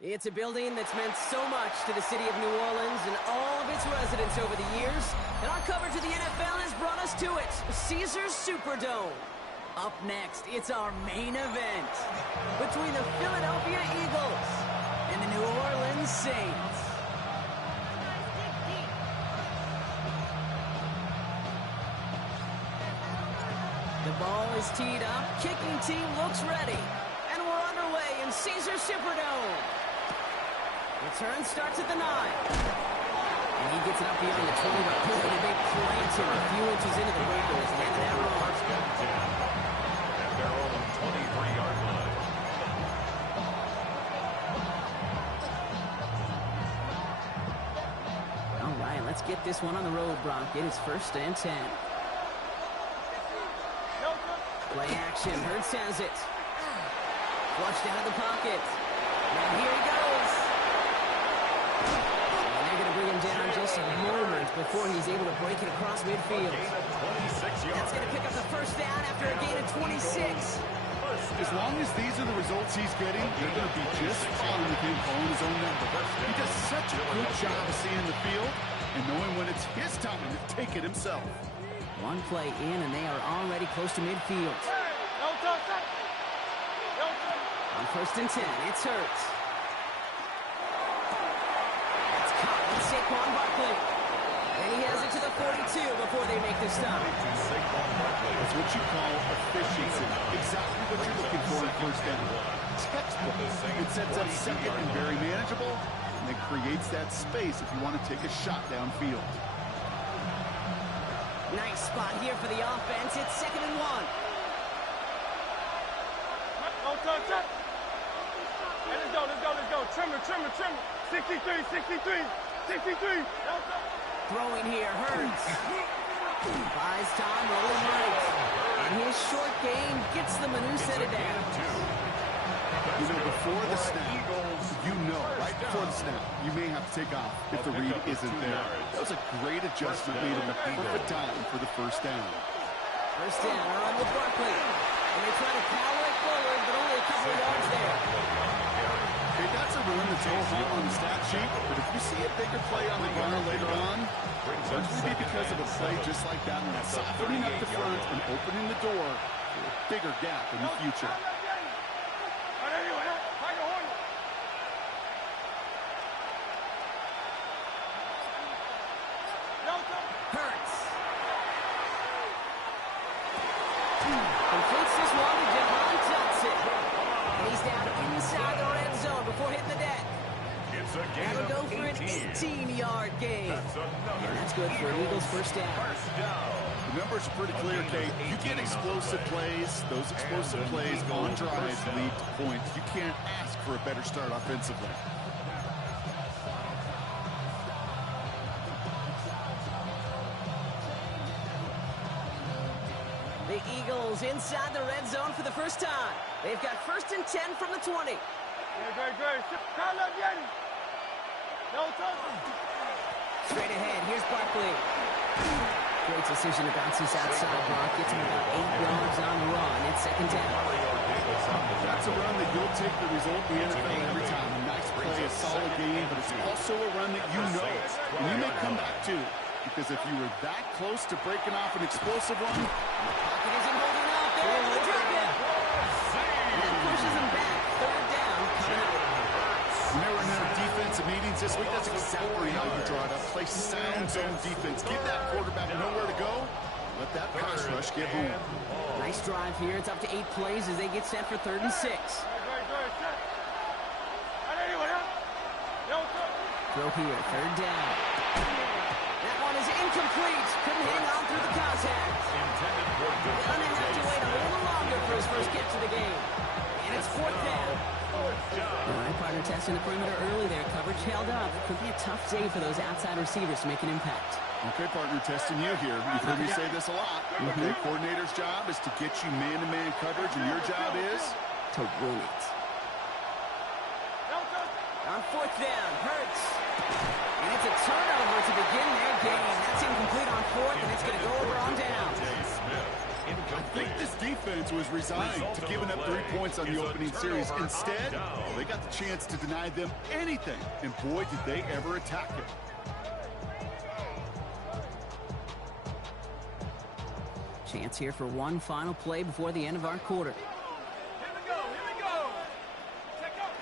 It's a building that's meant so much to the city of New Orleans and all of its residents over the years. And our coverage of the NFL has brought us to it, Caesars Superdome. Up next, it's our main event between the Philadelphia Eagles and the New Orleans Saints. The ball is teed up, kicking team looks ready, and we're underway in Caesars Superdome. Return starts at the 9. And he gets it up beyond the 20, but boy, did they plant him a few inches into the breakers. And that wrong. At their own 23-yard line. All right, let's get this one on the road, Brock. It is 1st and 10. Play action. Headz has it. Flushed out of the pocket. And here he goes. And they're going to bring him down just a moment before he's able to break it across midfield. That's going to pick up the 1st down after a gain of 26. As long as these are the results he's getting, they're going to be just fine with him calling his own number. He does such a good job of seeing the field and knowing when it's his time to take it himself. One play in, and they are already close to midfield. On 1st and 10, it's Headz. That's caught with Saquon Barkley. And he has it to the 42 before they make the stop. That's what you call efficiency. Exactly what you're looking for in 1st down. Textbook. It sets up 2nd and very manageable, and it creates that space if you want to take a shot downfield. Nice spot here for the offense. It's 2nd and 1. Let's go. Trimmer. 63. Throwing here, Headz. Buys time, rolling right. And his short game gets them a new set of downs. You know, before the snap, right before the snap, you may have to take off if the read isn't there. That was a great adjustment made in the perfect time for the 1st down. 1st down, run with Barkley. And they try to power it forward, but only a couple of yards there. They got to run the total haul on the stat sheet, but if you see a bigger play on the ground later on, it's going to be because of a play just like that one, softening up the front and opening the door for a bigger gap in the future. Headz. Completes this one to Javon Johnson. And he's down inside the red zone before hitting the deck. That'll go for an 18-yard gain. And that's good for an Eagles 1st down. The numbers are pretty clear, Kate. You get explosive plays. Those explosive plays on drives lead to points. You can't ask for a better start offensively. The Eagles inside the red zone for the 1st time. They've got 1st and 10 from the 20. Straight ahead, here's Barkley. Great decision to bounce this outside, Brock. Gets him about 8 yards on the run. It's 2nd down. That's a run that you'll take the result in the NFL every time. A nice play, a solid game, but it's also a run that you know. And you may come back to, because if you were that close to breaking off an explosive one, the pocket isn't holding up. They're able to drop it. And that pushes him back. 3rd down coming up. When they were in their defensive meetings this week, that's exactly how you draw it up. Play sound zone defense. Give that quarterback nowhere to go. Let that pass rush get home. Nice drive here. It's up to 8 plays as they get set for 3rd and 6. Throw here, 3rd down. That one is incomplete. Couldn't hang on through the contact. Gonna have to wait a little longer for his 1st catch of the game. And it's 4th down. All right, partner testing the perimeter early there. Coverage held up. Could be a tough day for those outside receivers to make an impact. Okay, partner, testing you here. You've heard me say this a lot. The coordinator's job is to get you man-to-man coverage, and your job is to win it. On 4th down, Headz. And it's a turnover to begin their game. That's incomplete on 4th, and it's going to go over on down. I think this defense was resigned to giving up 3 points on the opening series. Instead, they got the chance to deny them anything, and boy, did they ever attack it. Chance here for one final play before the end of our quarter. Here we go, here we go. Check up.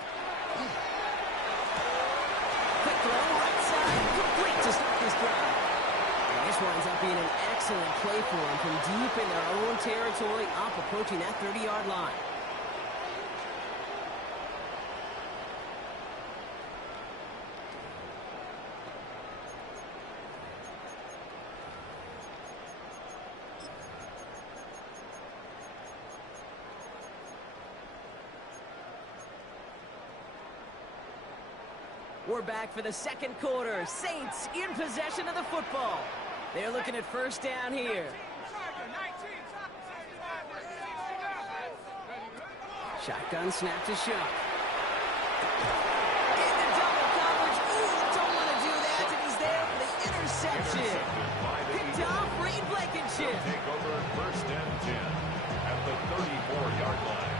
Quick throw, right side, complete to start this drive. And this winds up being an excellent play for them from deep in their own territory, up approaching that 30-yard line. We're back for the second quarter. Saints in possession of the football. They're looking at first down here. Shotgun snap to Shuck. Into double coverage. Ooh, don't want to do that. And he's there for the interception. Picked off Reed Blankenship. Take over first and 10 at the 34-yard line.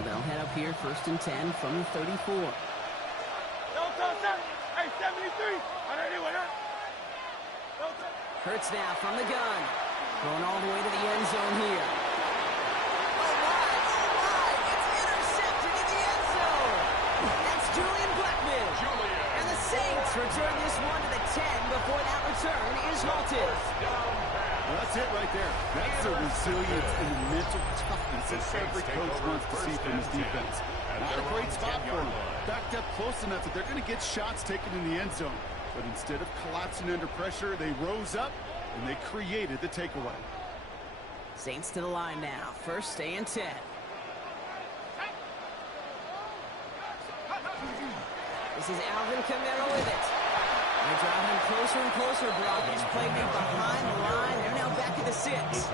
They'll head up here, first and 10 from the 34. Hey, 73. Hurts now from the gun. Going all the way to the end zone here. Oh, my. It's intercepted in the end zone. That's Julian Blackman. And the Saints return this one to the 10 before that return is halted. Well, that's it right there. That's the resilience and the mental toughness that every coach wants to see from his defense. Not a great spot for them. Backed up close enough that they're going to get shots taken in the end zone. But instead of collapsing under pressure, they rose up and they created the takeaway. Saints to the line now. First and 10. This is Alvin Kamara with it. They're driving him closer and closer, Brock. This play made behind the line. They're now back at the 6.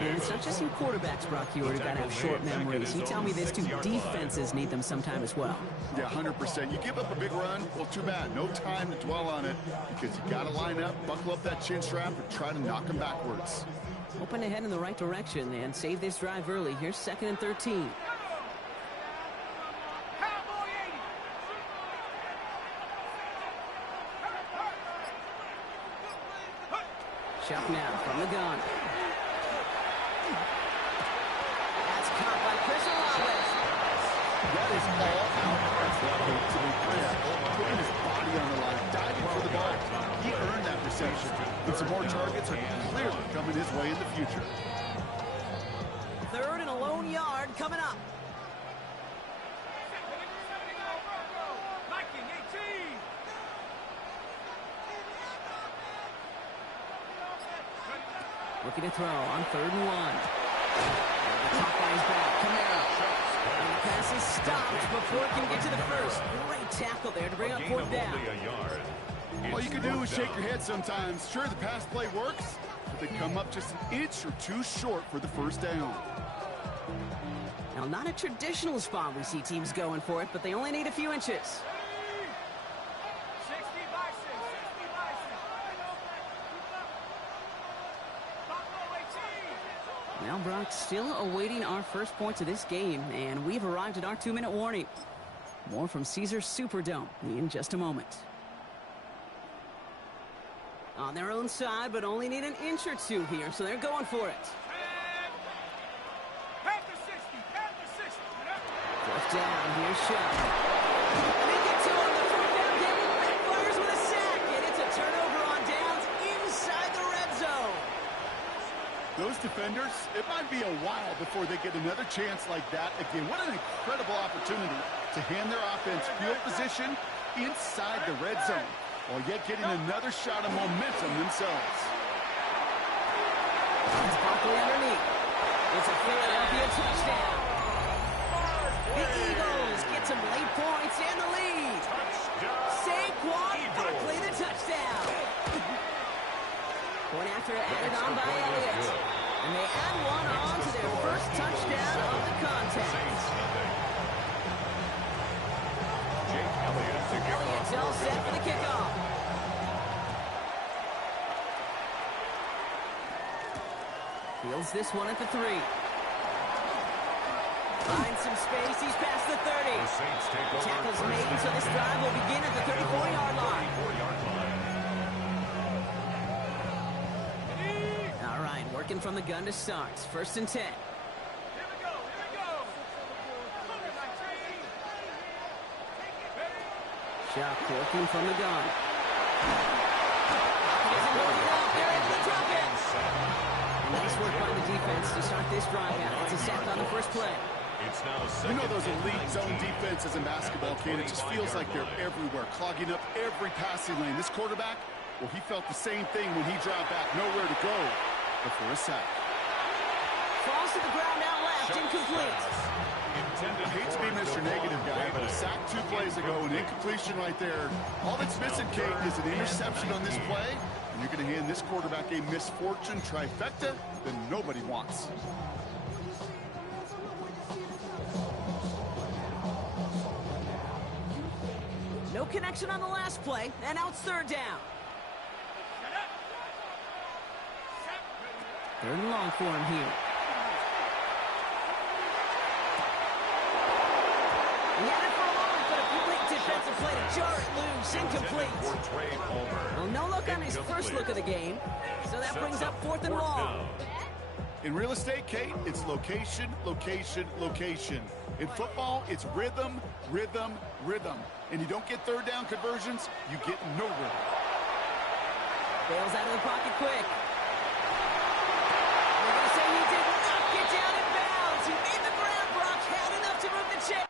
And it's not just you quarterbacks, Brock. You already got to have short memories. You tell me these two defenses need them sometime as well. Yeah, 100%. You give up a big run, well, too bad. No time to dwell on it because you got to line up, buckle up that chin strap, and try to knock them backwards. Hoping to head in the right direction and save this drive early. Here's 2nd and 13. Shuck now from the gun. That's caught by Chris Olave. That is all out athletic to be clear. Putting his body on the line, diving for the ball. He earned that reception. And some more targets are clearly coming his way in the future. 3rd and a lone yard coming up. Looking to throw on 3rd and 1. The top guy's back. Kamara. And the pass is stopped before it can get to the first. Great tackle there to bring up 4th down. All you can do is shake your head sometimes. Sure, the pass play works, but they come up just an inch or two short for the first down. Now, not a traditional spot we see teams going for it, but they only need a few inches. Now, Brock, still awaiting our first points of this game, and we've arrived at our 2-minute warning. More from Caesars Superdome in just a moment. On their own side, but only need an inch or two here, so they're going for it. Fourth down, here's Shuck. They get to him, the 4th down game, fires with a sack, and it's a turnover on downs inside the red zone. Those defenders, it might be a while before they get another chance like that again. What an incredible opportunity to hand their offense field position inside the red zone, while yet getting another shot of momentum themselves. It's Barkley underneath. It's a Philadelphia touchdown. The Eagles get some late points and the lead. Saquon Barkley the touchdown. Point after added on by Elliott. And they add one on to their first touchdown of the contest. Elliott's all set for the kickoff. this one at the 3. Finds some space. He's past the 30. The Saints take over Tackle's first made, so and this 10 drive will begin at the 34-yard line. 34-yard line. All right, working from the gun to start. First and 10. Here we go. Here we go. Look at my tree. Shock working from the gun. He doesn't hold it up. They're able to drop it. Nice work by the defense to start this drive out. It's a sack on the first play. It's now You know second those and elite 19 zone defenses in basketball, kid. It just feels like they're everywhere, clogging up every passing lane. This quarterback, well, he felt the same thing when he dropped back. Nowhere to go before a sack. Falls to the ground out left. Incomplete. I hate to be Mr. Negative guy, but a sack 2 plays ago, an incompletion right there. All that's missing, Kate, is an interception on this play, and you're going to hand this quarterback a misfortune trifecta that nobody wants. No connection on the last play, and now it's third down. Third and long for him here. He had it for a moment, but a complete defensive play to jar it loose. Incomplete. Well, no look on his first look of the game, so that brings up fourth and long. In real estate, Kate, it's location, location, location. In football, it's rhythm, rhythm, rhythm. And you don't get third down conversions, you get no rhythm. Bails out of the pocket quick. They're going to say he did not get down in bounds. He made the grab, Brock, had enough to move the chain.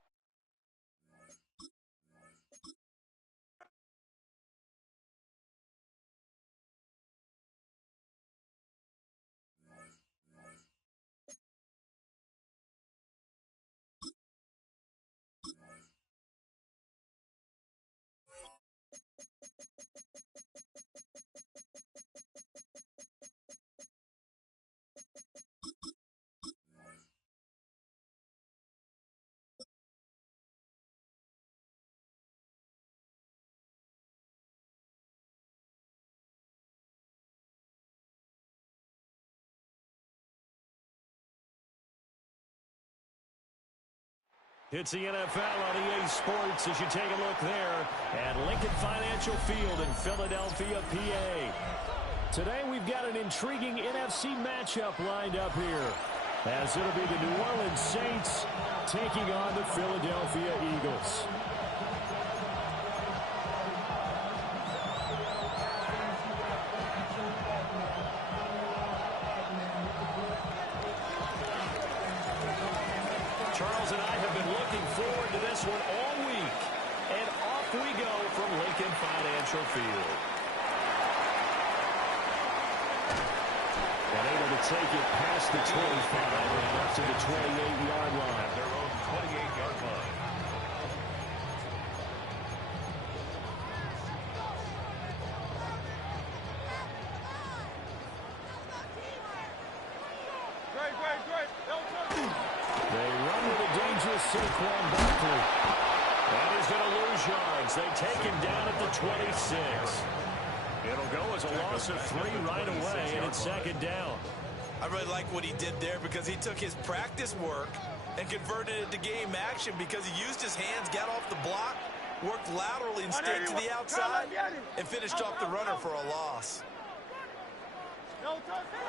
It's the NFL on EA Sports as you take a look there at Lincoln Financial Field in Philadelphia, PA. Today we've got an intriguing NFC matchup lined up here, as it'll be the New Orleans Saints taking on the Philadelphia Eagles. Charles and I have been looking forward to this one all week. And off we go from Lincoln Financial Field. And able to take it past the 25 and up to the 28-yard line. Their own 28-yard line. They run with a dangerous Saquon Barkley. And he's going to lose yards. They take him down at the 26. It'll go as a loss of 3 right away, and it's second down. I really like what he did there because he took his practice work and converted it to game action because he used his hands, got off the block, worked laterally and stayed to the outside, and finished off the runner for a loss.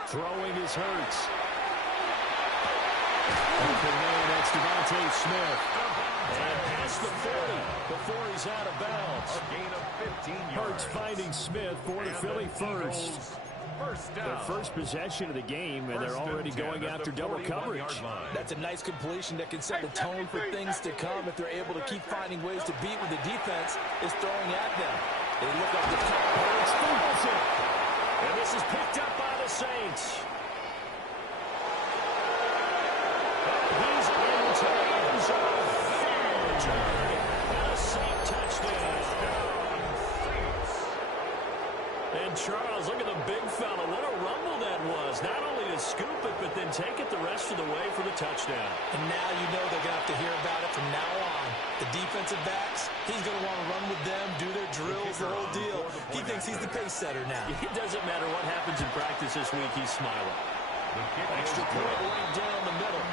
Throwing is Hurts. Open man, that's Devontae Smith. And past the 40 before he's out of bounds. A gain of 15 yards. Hurts finding Smith for the Philly first. Their first possession of the game, and they're already going after double coverage. That's a nice completion that can set the tone for things to come if they're able to keep finding ways to beat what the defense is throwing at them. They look like the top. Hurts fumbles it. And this is picked up by the Saints. He's into the end zone. And a Saint touchdown. And Charles, look at the big fella. What a rumble that was. Not only to scoop it, but then take it the rest of the way for the touchdown. And now you know they're going to have to hear about it from now on. The defensive backs, he's going to want to run with them, do their drills, the whole deal. He thinks he's the pace setter now. It doesn't matter what happens in practice this week. He's smiling. Extra point laid down the middle.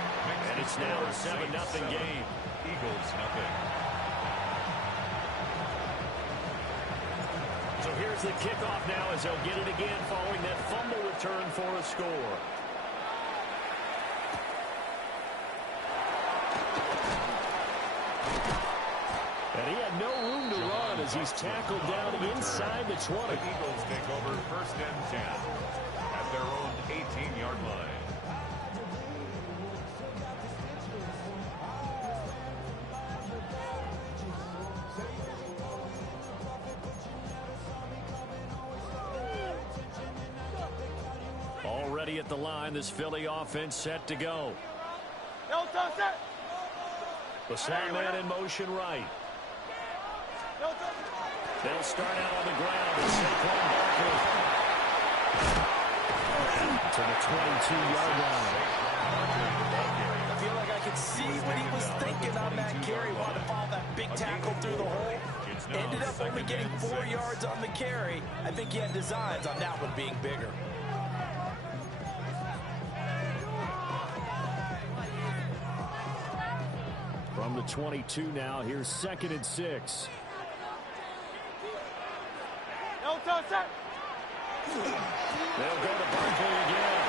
And it's now a 7-0 game. Eagles nothing. So here's the kickoff now as they'll get it again following that fumble return for a score. And he had no room to run as he's tackled down inside the 20. The Eagles take over 1st and 10 at their own 18-yard line. Already at the line, this Philly offense set to go. Bussin man in motion right. They'll start out on the ground as Saquon Barkley to the 22-yard line. I feel like I could see what he was thinking on that carry. Wanted to follow that big tackle through the hole. Ended up only getting 4 yards on the carry. I think he had designs on that one being bigger. From the 22 now, here's 2nd and 6. They'll go to Barkley again.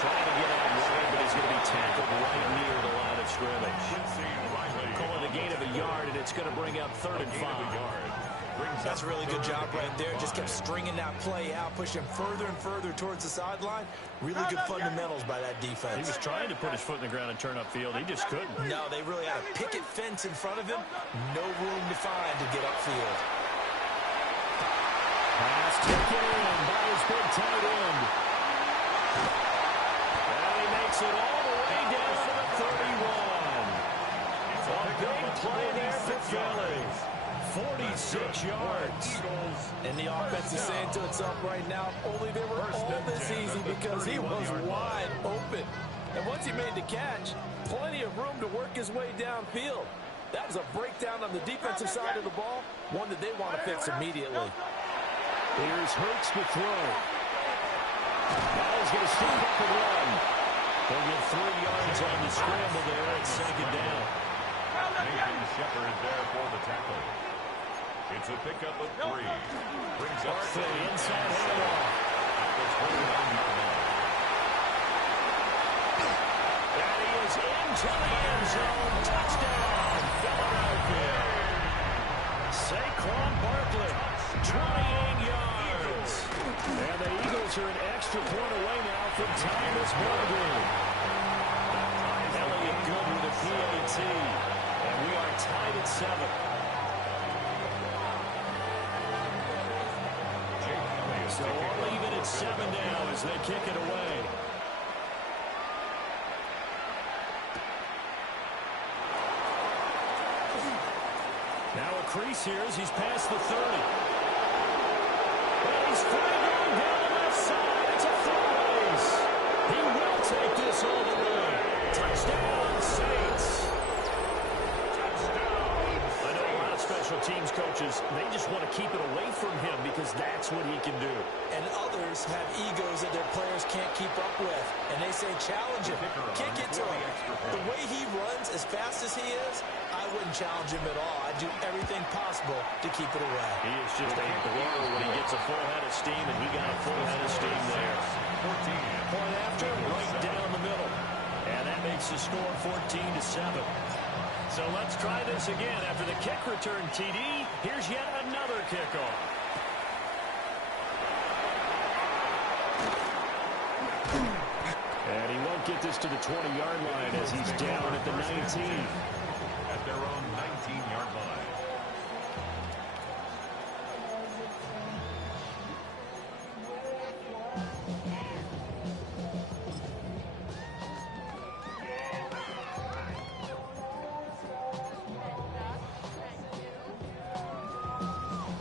Trying to get out wide, but he's going to be tackled right near the line of scrimmage. Calling a gain of a yard, and it's going to bring up 3rd and 5. That's a really good job right there. Just kept stringing that play out, pushing further and further towards the sideline. Really good fundamentals by that defense. He was trying to put his foot in the ground and turn upfield. He just couldn't. No, they really had a picket fence in front of him. No room to find to get upfield. Pass taken in by his big tight end. And he makes it all the way down to the 31. It's a big play there for Philly. 46 yards. And the offense is saying to itself right now, only they were all this easy because he was wide open. And once he made the catch, plenty of room to work his way downfield. That was a breakdown on the defensive side of the ball, one that they want to fix immediately. Here's Hurts to throw. Now he's going to step up and run. They'll get 3 yards on the scramble there at 2nd down. Nathan Shepard there for the tackle. It's a pickup of 3. Brings up Barkley inside handoff. at the 29-yard line. And he is into the end zone. Touchdown, Philadelphia. Saquon Barkley, 28 yards. And the Eagles are an extra point away now from tying this ball game. Elliott good with a PAT. And we are tied at 7. So all even at 7 now as they kick it away. Now a crease here as he's past the 30. And he's free going down the left side. It's a full race. He will take this all the way. Touchdown, Saints. I know a lot of special teams coaches, they just want to keep it away from him because that's what he can do. And others have egos that their players can't keep up with. And they say, challenge him. Kick it to him. The way he runs as fast as he is, I wouldn't challenge him at all. I'd do everything possible to keep it away. He is just a blow when he gets a full head of steam, and he got a full head of steam there. 14. Point after, right down the middle. And that makes the score 14-7. So let's try this again. After the kick return TD, here's yet another kickoff. And he won't get this to the 20-yard line as he's down at the 19. At their own 19-yard line.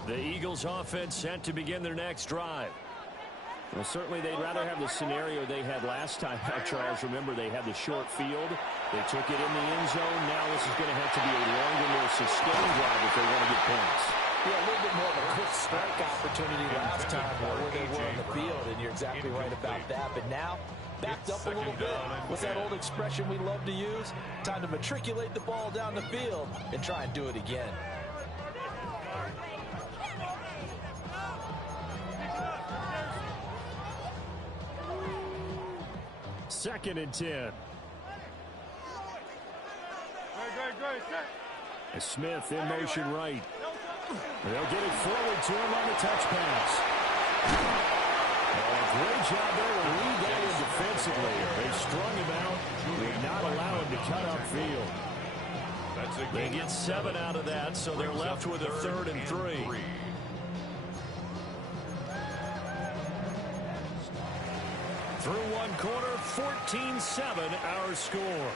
The Eagles offense set to begin their next drive. Well, certainly they'd rather have the scenario they had last time out, Charles. Remember, they had the short field. They took it in the end zone. Now this is going to have to be a longer, more sustained drive if they want to get points. Yeah, a little bit more of a quick strike opportunity last time where they were on the field, and you're exactly right about that. But now, backed up a little bit. What's that old expression we love to use? Time to matriculate the ball down the field and try and do it again. Second and 10. Smith in motion right. They'll get it forward to him on the touch pass. Great job there to lead that in defensively. They strung him out. Did not allow him to cut upfield. They get 7 out of that, so they're left with a 3rd and 3. Through one quarter, 14-7 our score.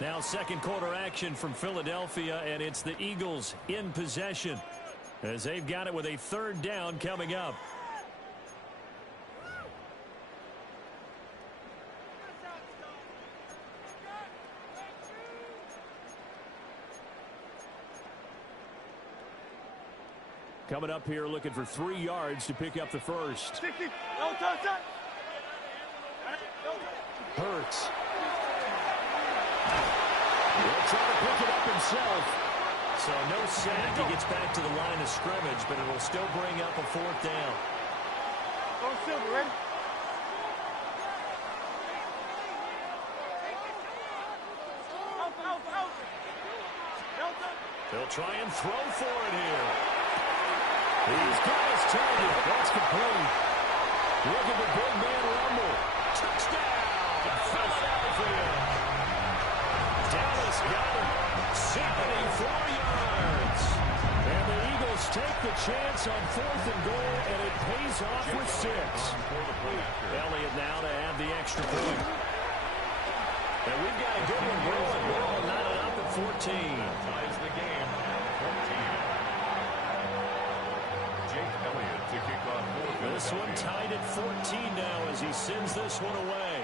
Now second quarter action from Philadelphia, and it's the Eagles in possession as they've got it with a 3rd down coming up. Coming up here looking for 3 yards to pick up the first. Hurts. He'll try to pick it up himself. So no sack. He gets back to the line of scrimmage, but it will still bring up a 4th down. They'll try and throw for it here. He's got his target. That's complete. Look at the big man rumble. Touchdown, Philadelphia. Dallas got him. 74 yards. And the Eagles take the chance on 4th and goal, and it pays off with 6. Elliott now to add the extra point. And we've got a good one going. We're all knotted up at 14. Ties the game at 14. Jake Elliott to kick off 4th. This one tied at 14 now as he sends this one away.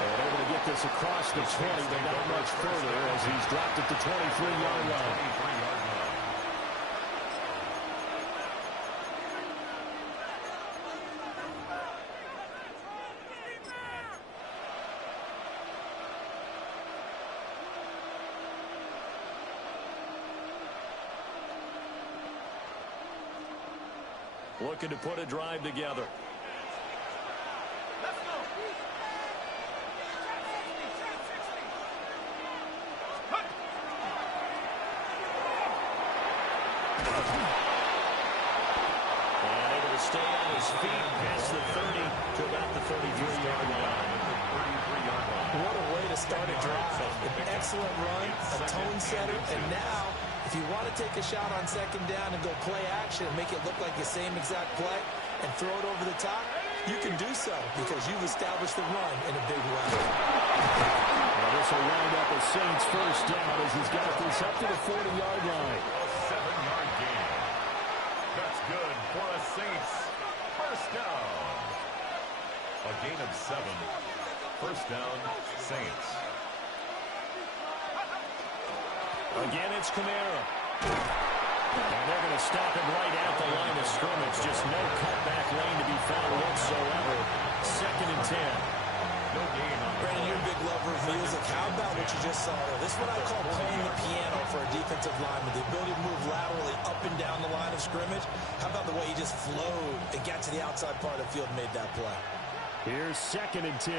And able to get this across the 20, but not much further as he's dropped at the 23-yard line. Looking to put a drive together. Let's go. And able to stay on his feet past the 30 to about the 33-yard line. What a way to start a drive. An excellent run, a tone setter, and now if you want to take a shot on 2nd down and go play action and make it look like the same exact play and throw it over the top, you can do so because you've established the run in a big way. Well, this will wind up a Saints 1st down as he's got this up to the 40-yard line. A 7-yard gain. That's good for a Saints 1st down. A gain of 7. 1st down, Saints. Again, it's Kamara. And they're going to stop him right at the line of scrimmage. Just no cutback lane to be found whatsoever. 2nd and 10. No gain on Brandon, you're a big lover of music. How about what you just saw there? This is what I call playing the piano for a defensive lineman. The ability to move laterally up and down the line of scrimmage. How about the way he just flowed and got to the outside part of the field and made that play? Here's 2nd and 10. 60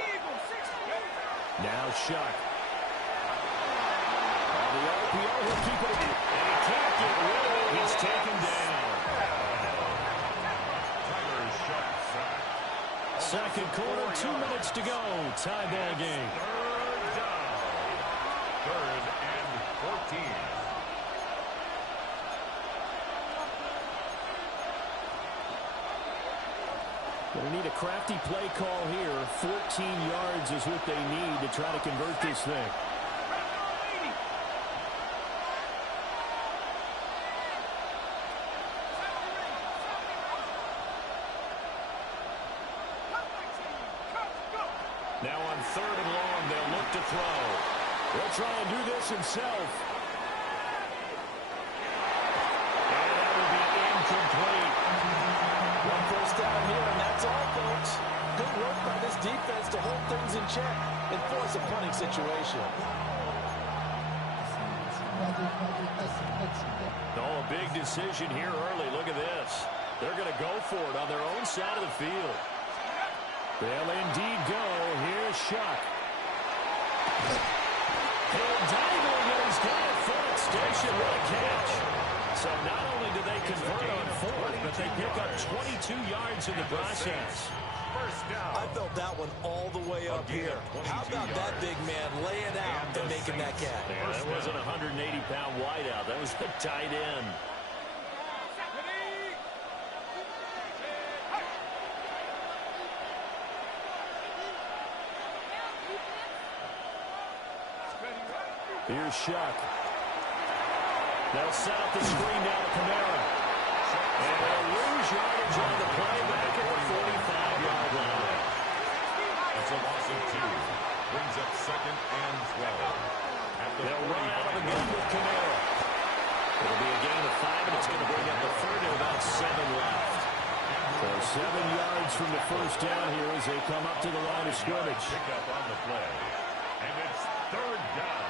Eagles, 60. Now Shuck. On the RPO, he'll keep it in. And he can't get rid of it. He's taken down. Tyler Shuck sacked. 2nd quarter, 2 minutes to go. Tie ball game. 3rd down. 3rd and 14. Going to need a crafty play call here. 14 yards is what they need to try to convert this thing. Now on 3rd and long, they'll look to throw. He'll try and do this himself. And that will be incomplete. One first down here, and that's all, folks. Good work by this defense to hold things in check and force a punting situation. Oh, a big decision here early. Look at this. They're going to go for it on their own side of the field. They'll indeed go. Here's Shuck. He'll dive, and he's got it for extension. What a catch. So not only do they convert on 4th, but they pick up 22 yards in the process. First down. I felt that one all the way up here. How about that big man laying out and making that catch? Yeah, that wasn't a 180-pound wideout. That was the tight end. Here's Shuck. They'll set up the screen down to Kamara. And they'll lose yardage on the play back at the 45-yard line. That's a loss of 2. Brings up 2nd and 12. They'll run out of the gun with Kamara. It'll be a gain of 5, and it's going to bring up the 3rd and about 7 left. So 7 yards from the first down here as they come up to the line of scrimmage. Pick up on the play. And it's 3rd down.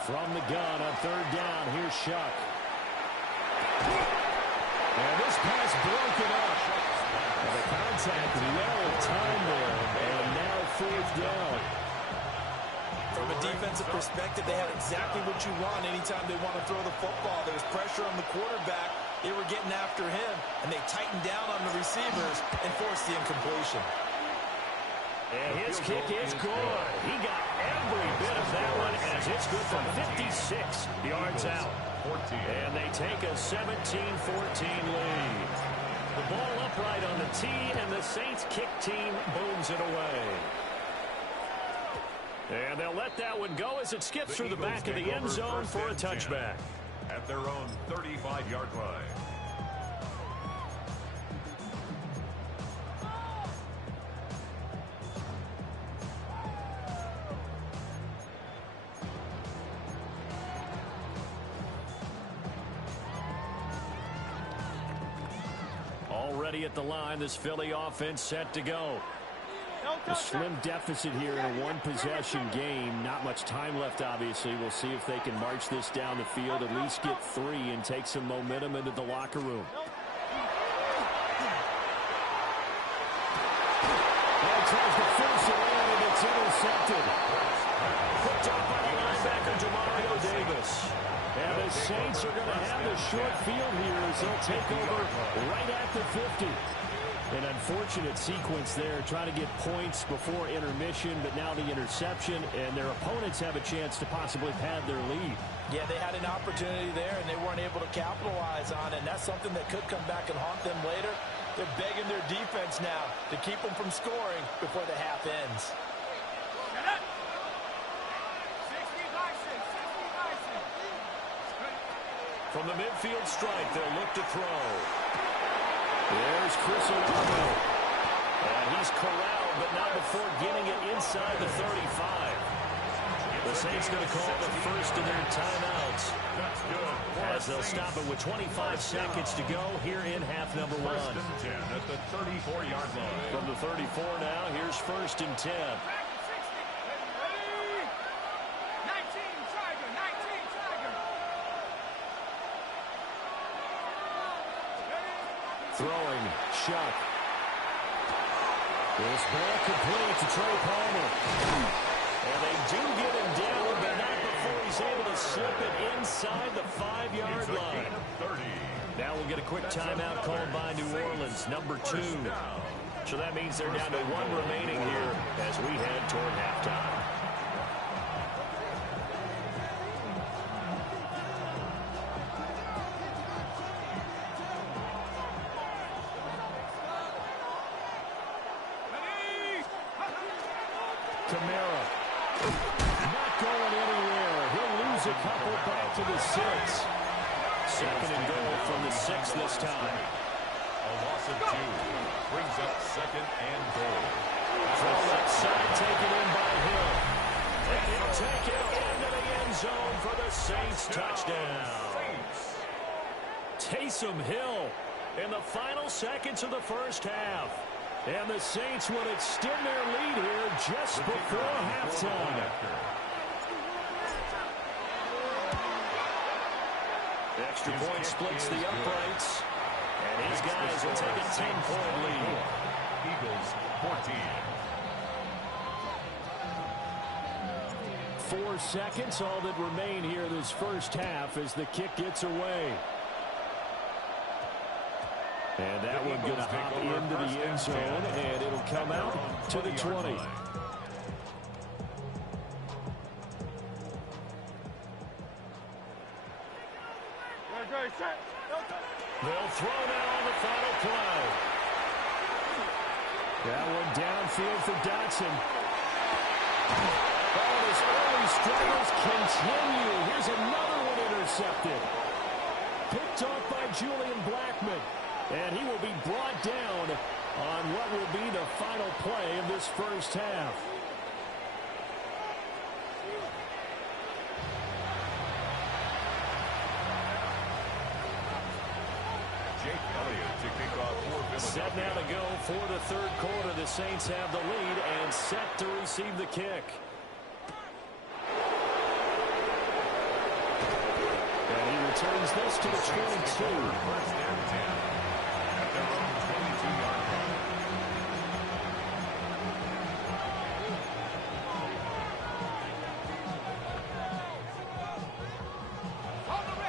From the gun on 3rd down, here's Shuck. And this pass broken up. And the contact well timed there. And now 4th down. From a defensive perspective, they had exactly what you want anytime they want to throw the football. There was pressure on the quarterback. They were getting after him, and they tightened down on the receivers and forced the incompletion. And his kick is good. He got every bit of that one as it's good from 56 yards out. And they take a 17-14 lead. The ball upright on the tee, and the Saints kick team booms it away. And they'll let that one go as it skips through the back of the end zone for a touchback. At their own 35-yard line. Already at the line, this Philly offense set to go. A slim deficit here in a one-possession game. Not much time left, obviously. We'll see if they can march this down the field, at least get 3 and take some momentum into the locker room. Now tries to force it in, and it's intercepted. Picked up by the linebacker, Demario Davis. And the Saints are going to have a short field here as they'll take over right at the 50. An unfortunate sequence there, trying to get points before intermission, but now the interception, and their opponents have a chance to possibly pad their lead. Yeah, they had an opportunity there, and they weren't able to capitalize on it, and that's something that could come back and haunt them later. They're begging their defense now to keep them from scoring before the half ends. From the midfield strike, they'll look to throw. There's Chris Olave. And he's corralled, but not before getting it inside the 35. The Saints going to call the first of their timeouts. That's good. As they'll stop it with 25 seconds to go here in half number 1. First and 10 at the 34-yard line. From the 34 now, here's 1st and 10. Throwing, Shuck. This ball complete to Trey Palmer. And they do get him down, but not before he's able to slip it inside the 5-yard line. Now we'll get a quick timeout called by New Orleans, number 2. So that means they're down to 1 remaining here as we head toward halftime. Kamara, not going anywhere. He'll lose a couple back to the 6. 2nd and goal from the 6 this time. A loss of 2. Brings up 2nd and goal. From left side, taken in by Hill. And he'll take it into the end zone for the Saints touchdown. Taysom Hill in the final seconds of the first half. And the Saints will extend their lead here just before halftime. Extra point splits the uprights. And his guys will take a 10-point lead. Eagles 14. 4 seconds, all that remain here this first half as the kick gets away. And that one going to hop into the end zone, and it'll come out to the 20. They'll throw now on the final play. That one downfield for Dotson. Oh, his early struggles continue. Here's another one intercepted. Picked off by Julian Blackmon. And he will be brought down on what will be the final play of this first half. Set now to go for the third quarter. The Saints have the lead and set to receive the kick. And he returns this to the 22. First and 10 at their own 22-yard line.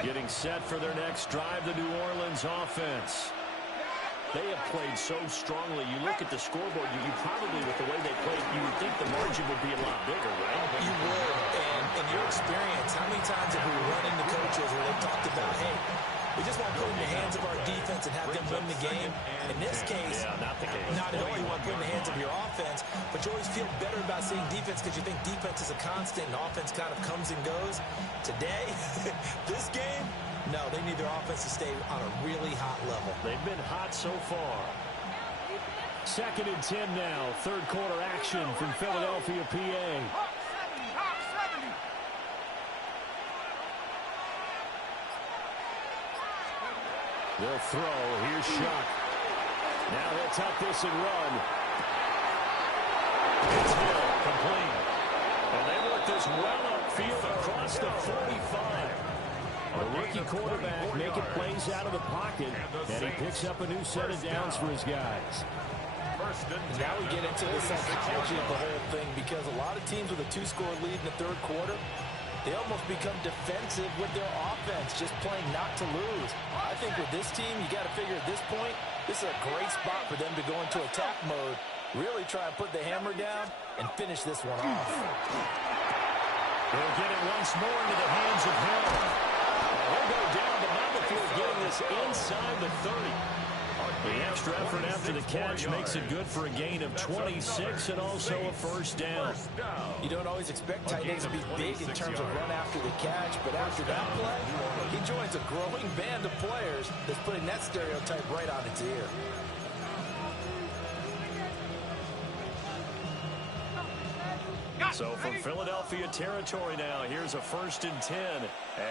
Getting set for their next drive, the New Orleans offense. They have played so strongly. You look at the scoreboard, you probably, with the way they played, you would think the margin would be a lot bigger, right? You would. And in your experience, how many times have we run into coaches where they've talked about, hey, we just want to put it in the hands of our defense and have them win the game. In this case, not the case. Not at all. You want to put it in the hands of your offense, but you always feel better about saying defense because you think defense is a constant and offense kind of comes and goes. Today, this game, no, they need their offense to stay on a really hot level. They've been hot so far. 2nd and 10 now. Third quarter action from Philadelphia, PA. They'll throw. Here's Shuck. Now he'll tuck this and run. It's Hill, complete. And they work this well upfield across the 45. A rookie quarterback making plays out of the pocket, and he picks up a new set of downs for his guys. Now we get into the psychology of the whole thing, because a lot of teams with a 2-score lead in the third quarter, they almost become defensive with their offense, just playing not to lose. I think with this team, you got to figure at this point, this is a great spot for them to go into attack mode, really try and put the hammer down and finish this one off. They'll get it once more into the hands of Hill. He'll go down, but now the field getting this inside the 30. The extra effort after the catch makes it good for a gain of 26 and also a first down. You don't always expect tight ends to be big in terms of run after the catch, but after that play, he joins a growing band of players that's putting that stereotype right on its ear. So from Philadelphia territory now, here's a 1st and 10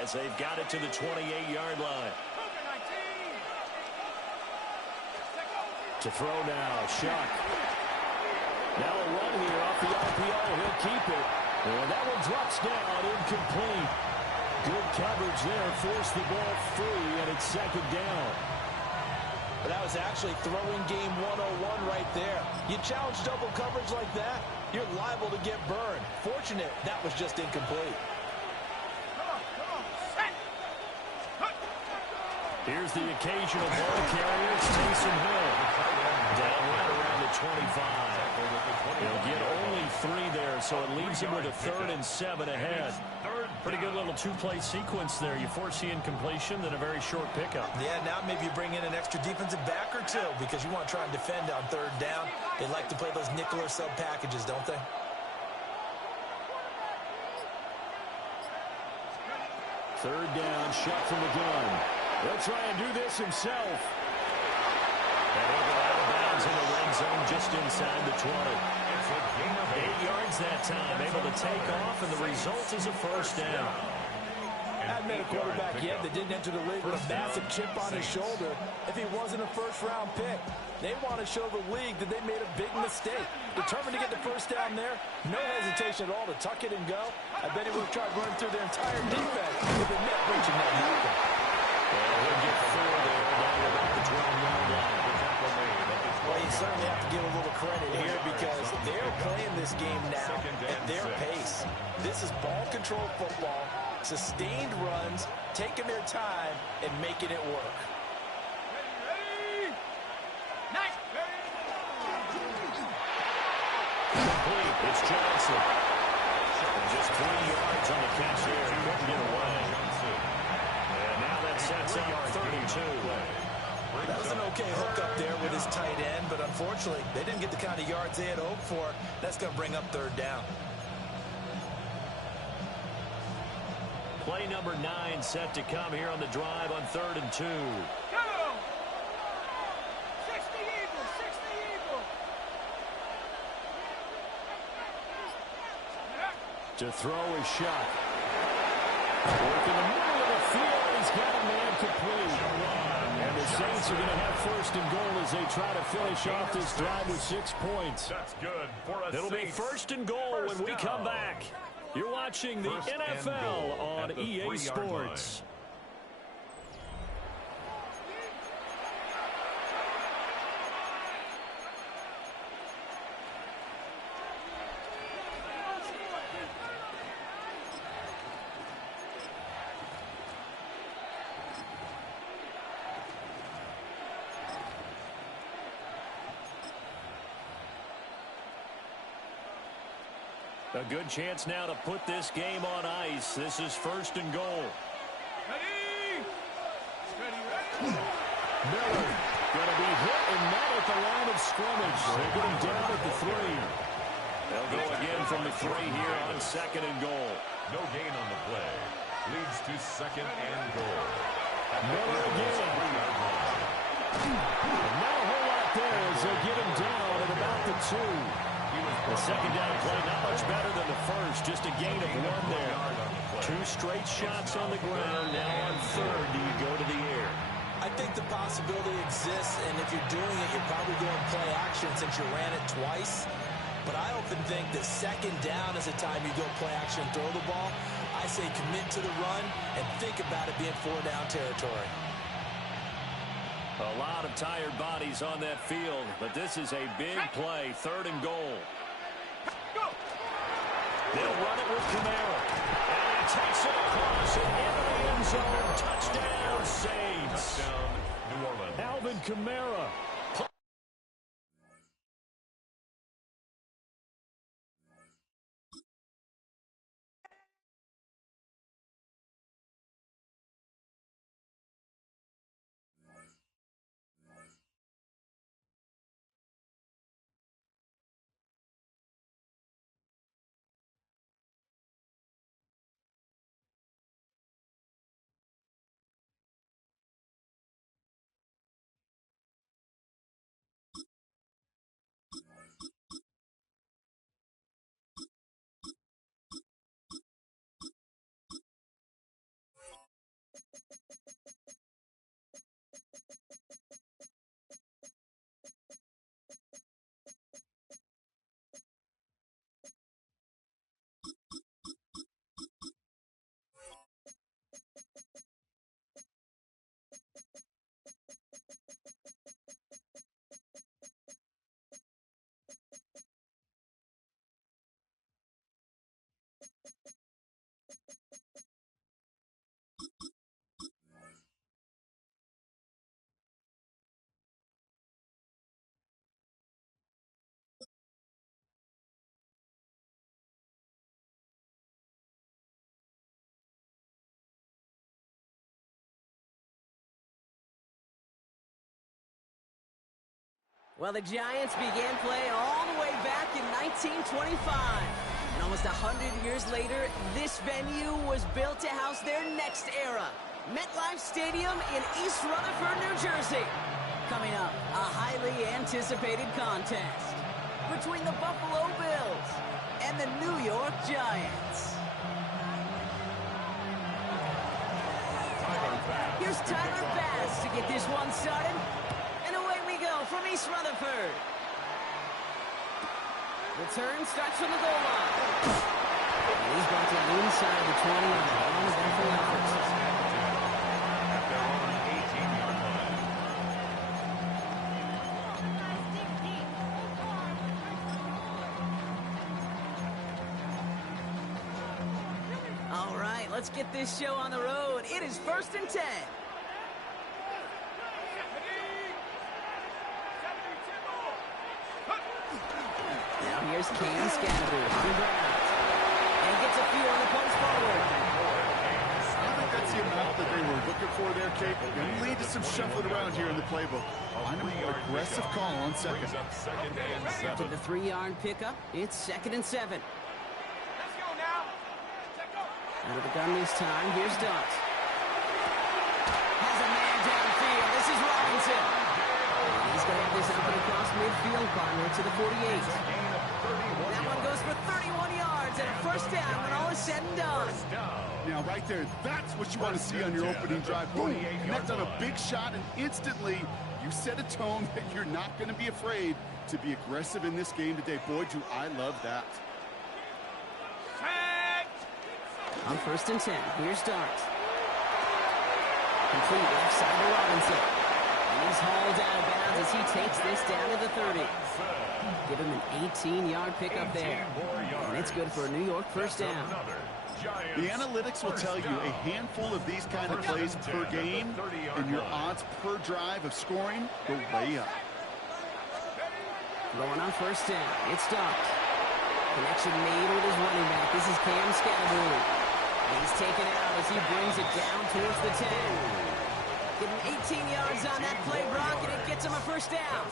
as they've got it to the 28-yard line. To throw now, Shuck. Now a run here off the RPO. He'll keep it. And that one drops down, incomplete. Good coverage there, forced the ball free, and it's 2nd down. But that was actually throwing game 101 right there. You challenge double coverage like that, you're liable to get burned. Fortunate that was just incomplete. Here's the occasional ball carrier. It's Taysom Hill. Down right around the 25. He'll get only 3 there, so it leaves him with a 3rd and 7 ahead. Pretty good little 2-play sequence there. You force the incompletion, then a very short pickup. Yeah, now maybe you bring in an extra defensive back or two because you want to try and defend on 3rd down. They like to play those nickel or sub packages, don't they? Third down, shot from the gun. He'll try and do this himself. And he'll go out of bounds in the red zone just inside the 20. It's a gain of 8 yards that time, able to take off, and the result is a first down. I've met a quarterback yet that didn't enter the league with a massive chip on his shoulder if he wasn't a first-round pick. They want to show the league that they made a big mistake. Determined to get the first down there, no hesitation at all to tuck it and go. I bet he would have tried running through their entire defense if it meant reaching that happen. He'll get 4 there, down to about the 12-yard line. Well, you certainly have to give a little credit here because they're playing this game now at their pace. This is ball-control football, sustained runs, taking their time, and making it work. Nice. Complete. It's Johnson. And just 3 yards on the catch there. He couldn't get away. And now that sets up 32. That was an okay hook up there with his tight end, but unfortunately, they didn't get the kind of yards they had hoped for. That's going to bring up third down. Play number 9 set to come here on the drive on 3rd and 2. Go! 60 Eagles, 60 Eagles. To throw his shot. Work in the middle of the field. He's got a man complete. And the Saints are going to have 1st and goal as they try to finish off this drive with 6 points. That's good for a It'll be 1st and goal when we come back. You're watching the NFL on EA Sports. A good chance now to put this game on ice. This is 1st and goal. Ready? Ready. Miller going to be hit and met at the line of scrimmage. They get him down at the 3. They'll go again from the 3 here on 2nd and goal. No gain on the play. Leads to 2nd and goal. Miller again. Not a whole lot there as they get him down at about the 2. The 2nd down play not much better than the 1st, just a gain of 1 there. 2 straight shots on the ground. Now on 3rd, do you go to the air? I think the possibility exists, and if you're doing it, you're probably going play action since you ran it twice. But I often think that 2nd down is the time you go play action and throw the ball. I say commit to the run and think about it being 4-down territory. A lot of tired bodies on that field, but this is a big play, 3rd and goal. They'll run it with Kamara. And he takes it across and into the end zone. Touchdown, Saints. Touchdown, New Orleans. Alvin Kamara. Well, the Giants began play all the way back in 1925. And almost 100 years later, this venue was built to house their next era. MetLife Stadium in East Rutherford, New Jersey. Coming up, a highly anticipated contest between the Buffalo Bills and the New York Giants. Here's Tyler Bass to get this one started. And away we go from East Rutherford. Return starts from the goal line. And he's brought down inside the 20 on his eventful efforts. At their own 18-yard line. All right, let's get this show on the road. It is 1st and 10. Now here's Cam Scatterby on the ground. And gets a few on the post forward. I think that's the amount that they were looking for there, Kate. Going to lead to some shuffling around here in the playbook. I'm an aggressive call on second. After the 3-yard pickup, it's 2nd and 7. Let's go now. Out of the gun this time, here's Dot. Has a man downfield. This is Robinson. And he's going to have this up and across midfield, partner, to the 48. That one goes for 31 yards and a 1st down when all is said and done. Now, right there, that's what you want to see on your opening drive. Boom, connect on a big shot, and instantly you set a tone that you're not going to be afraid to be aggressive in this game today. Boy, do I love that. On 1st and 10, here's Dart. Complete left side to Robinson. And he's hauled out of bounds as he takes this down to the 30. Give him an 18-yard pickup there. And it's good for a New York 1st down. The analytics will tell you a handful of these kind of plays per game, and your odds per drive of scoring go way up. Going on 1st down, it's Dart. Connection made with his running back. This is Cam Scatterby. He's taken out as he brings it down towards the 10. Give him 18 yards on that play, Brock, and it gets him a 1st down.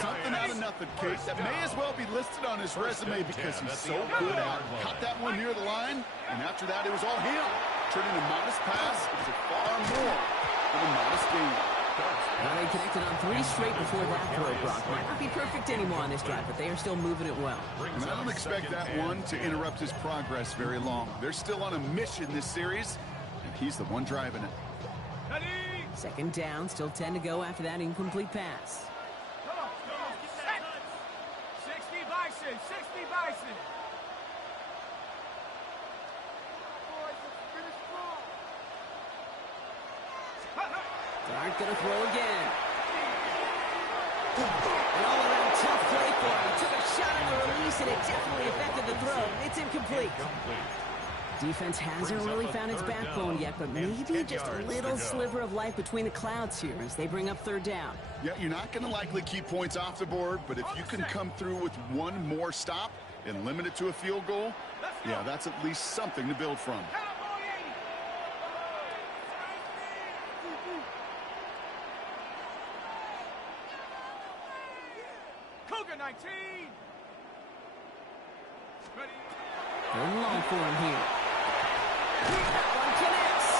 Something out of nothing, Kate. That may as well be listed on his resume because he's so good at it. Caught that one near the line, and after that, it was all him. Turning a modest pass into far more than a modest gain. Well, they connected on 3 straight before that throw, Brock. Might not be perfect anymore on this drive, but they are still moving it well. And I don't expect that one to interrupt his progress very long. They're still on a mission this series, and he's the one driving it. 2nd down, still 10 to go after that incomplete pass. 60 Bison, 60 Bison. Dart gonna throw again. An all-around tough play for him. He took a shot on the release, and it definitely affected the throw. It's incomplete. Defense hasn't really found its backbone yet, but maybe just a little sliver of light between the clouds here as they bring up 3rd down. Yeah, you're not going to likely keep points off the board, but if you can come through with one more stop and limit it to a field goal, yeah, that's at least something to build from. Cougar 19. Ready. Going long for him here. That one connects.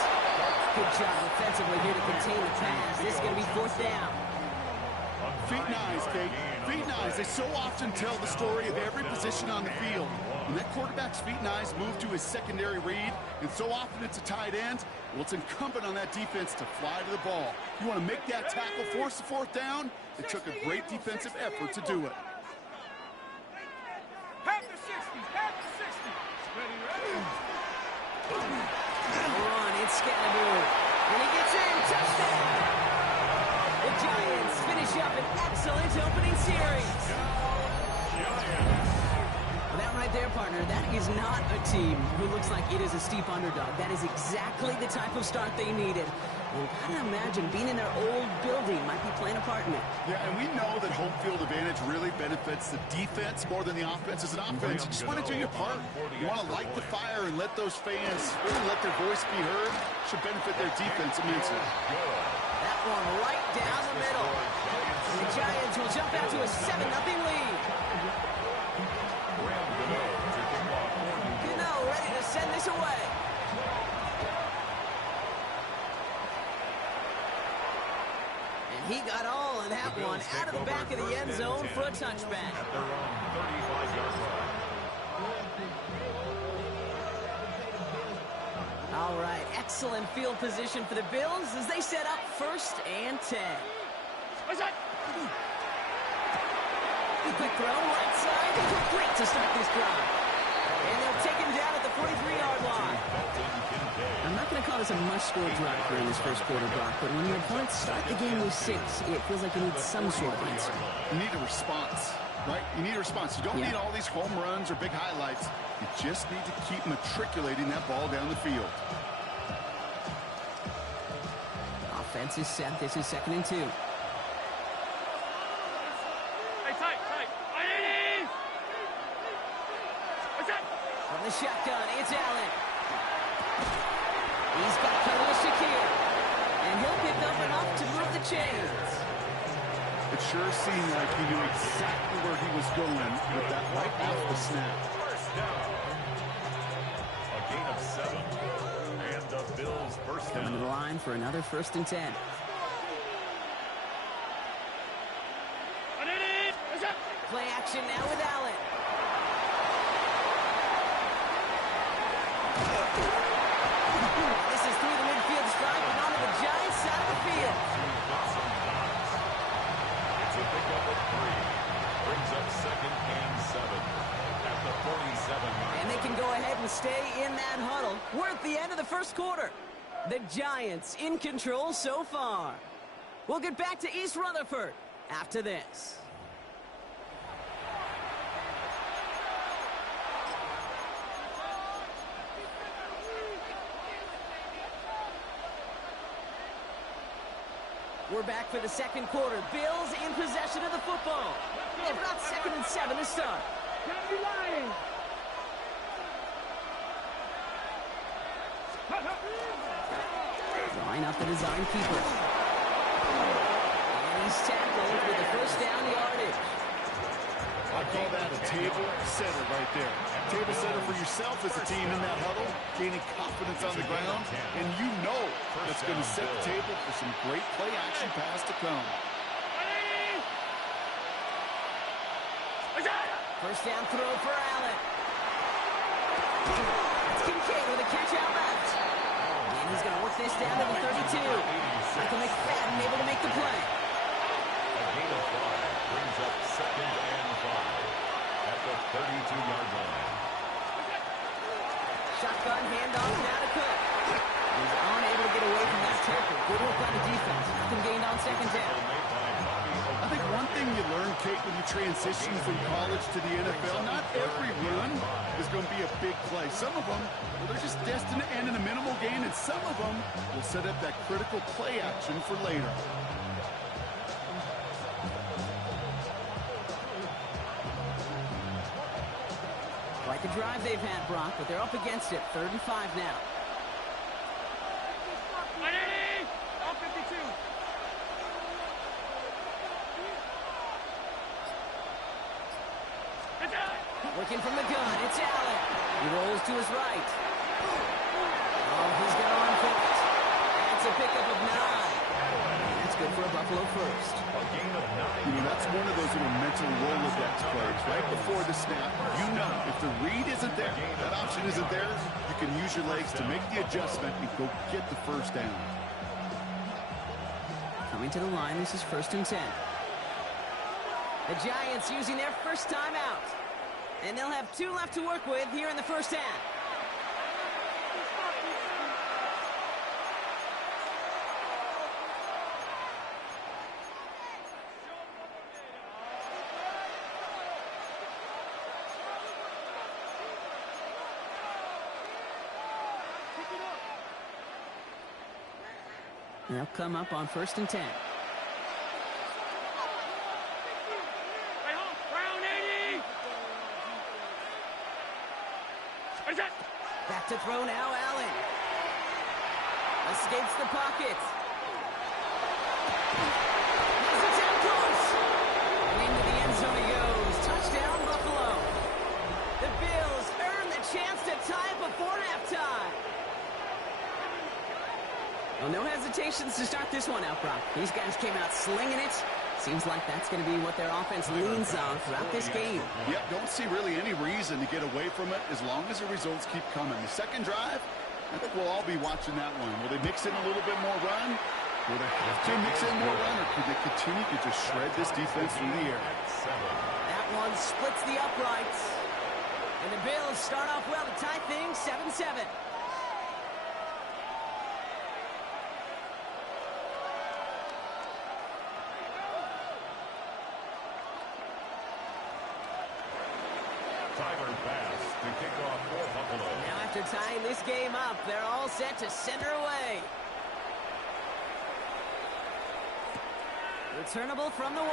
Good job defensively here to contain the pass. This is going to be 4th down. Feet and eyes, Kate. Feet and eyes. They so often tell the story of every position on the field. When that quarterback's feet and eyes move to his secondary read, and so often it's a tight end, well, it's incumbent on that defense to fly to the ball. You want to make that tackle, force the 4th down? It took a great defensive effort to do it. Half the 60, half the 60. Ready. Run, it's Scatterby. And he gets in. Touchdown. The Giants finish up an excellent opening series. Well, that right there, partner, that is not a team who looks like it is a steep underdog. That is exactly the type of start they needed. And I can imagine being in their old building might be playing a part in it. Yeah, and we know that home field advantage really benefits the defense more than the offense. As an offense, you just want to do your part. You want to light the fire and let those fans really let their voice be heard. Should benefit their defense immensely. That one right down the middle. And the Giants will jump out to a 7-0 lead. Gano ready to send this away. And He got all of that one out of the back of the end zone for a touchback. At their own 35-yard line. All right, excellent field position for the Bills as they set up 1st and 10. Quick throw, right side, complete to start this drive. And they'll take him down at the 43-yard line. I'm not going to call this a must-score drive during this first quarter, Brock, but when your opponents start the game with 6, it feels like you need some sort of answer. You need a response, right? You need a response. You don't need all these home runs or big highlights. You just need to keep matriculating that ball down the field. Offense is set. This is 2nd and 2. From the shotgun, it's Allen. He's got Khalil Shakir. And he'll pick up enough to move the chains. It sure seemed like he knew exactly where he was going with that right off the snap. First down. A gain of 7. And the Bills first down. Coming to the line for another 1st and 10. Play action now with Allen. This is through the midfield strike and onto the Giants side of the field. It's a pickup of 3. Brings up 2nd and 7 at the 47-yard. And they can go ahead and stay in that huddle. We're at the end of the first quarter. The Giants in control so far. We'll get back to East Rutherford after this. We're back for the second quarter. Bills in possession of the football. They've got 2nd and 7 to start. Drawing up the design keeper. And he's tackled with the 1st down yardage. I call that a table setter right there. Table setter for yourself as a team in that huddle, gaining confidence on the ground, and you know that's going to set the table for some great play action pass to come. 1st down throw for Allen. It's Kincaid with a catch out left. And he's going to work this down to the 32. Michael McFadden able to make the play. A gain of 5 brings up 2nd and 5 at the 32-yard line. Shotgun handoff now to Cook. He's unable to get away from that tackle. Good work on the defense. Nothing gained on 2nd down. I think one thing you learn, Kate, when you transition from college to the NFL, not every run is going to be a big play. Some of them, well, they're just destined to end in a minimal gain, and some of them will set up that critical play action for later. Quite the drive they've had, Brock, but they're up against it. 3rd and 5 now. Looking from the gun, it's Allen. He rolls to his right. Oh, he's going to run for it. That's a pickup of 9. That's good for a Buffalo first. A gain of 9. You know, that's one of those little mental Rolodex plays. Right before the snap, you know if the read isn't there, that option isn't there, you can use your legs to make the adjustment and go get the 1st down. Coming to the line, this is 1st and 10. The Giants using their 1st time out. And they'll have 2 left to work with here in the 1st half. They'll come up on 1st and 10. Back to throw now, Allen. Escapes the pocket. Has it down close. And into the end zone he goes. Touchdown, Buffalo. The Bills earn the chance to tie it before halftime. Well, no hesitations to start this one out, Brock. These guys came out slinging it. Seems like that's going to be what their offense leans on throughout this game. Yep, don't see really any reason to get away from it as long as the results keep coming. The second drive, I think we'll all be watching that one. Will they mix in a little bit more run? Will they have to mix in more run, or could they continue to just shred this defense through the air? That one splits the uprights. And the Bills start off well to tie things 7-7. Now after tying this game up, they're all set to send her away. Returnable from the 1.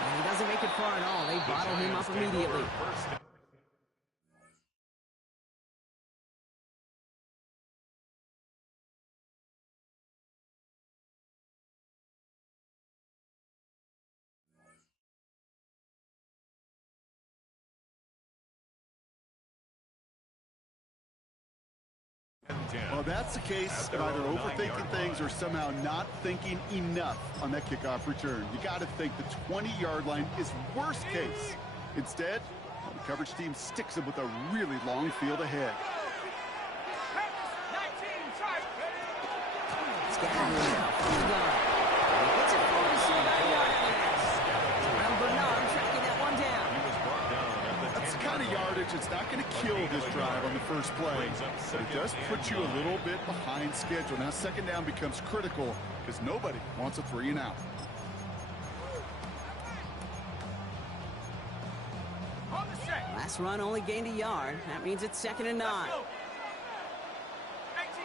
And he doesn't make it far at all. They bottle him up immediately. Well, that's the case of either overthinking things or somehow not thinking enough on that kickoff return. You got to think the 20-yard line is worst case. Instead, the coverage team sticks them with a really long field ahead. It's got to be enough. He's gone. It's a 47-yard pass. Terrell Bernard tracking that one down. That's the kind of yardage that's not going to kill this drive on the first play, but it does put you a little bit behind schedule. Now second down becomes critical because nobody wants a 3 and out. Last run only gained a yard. That means it's 2nd and 9. 18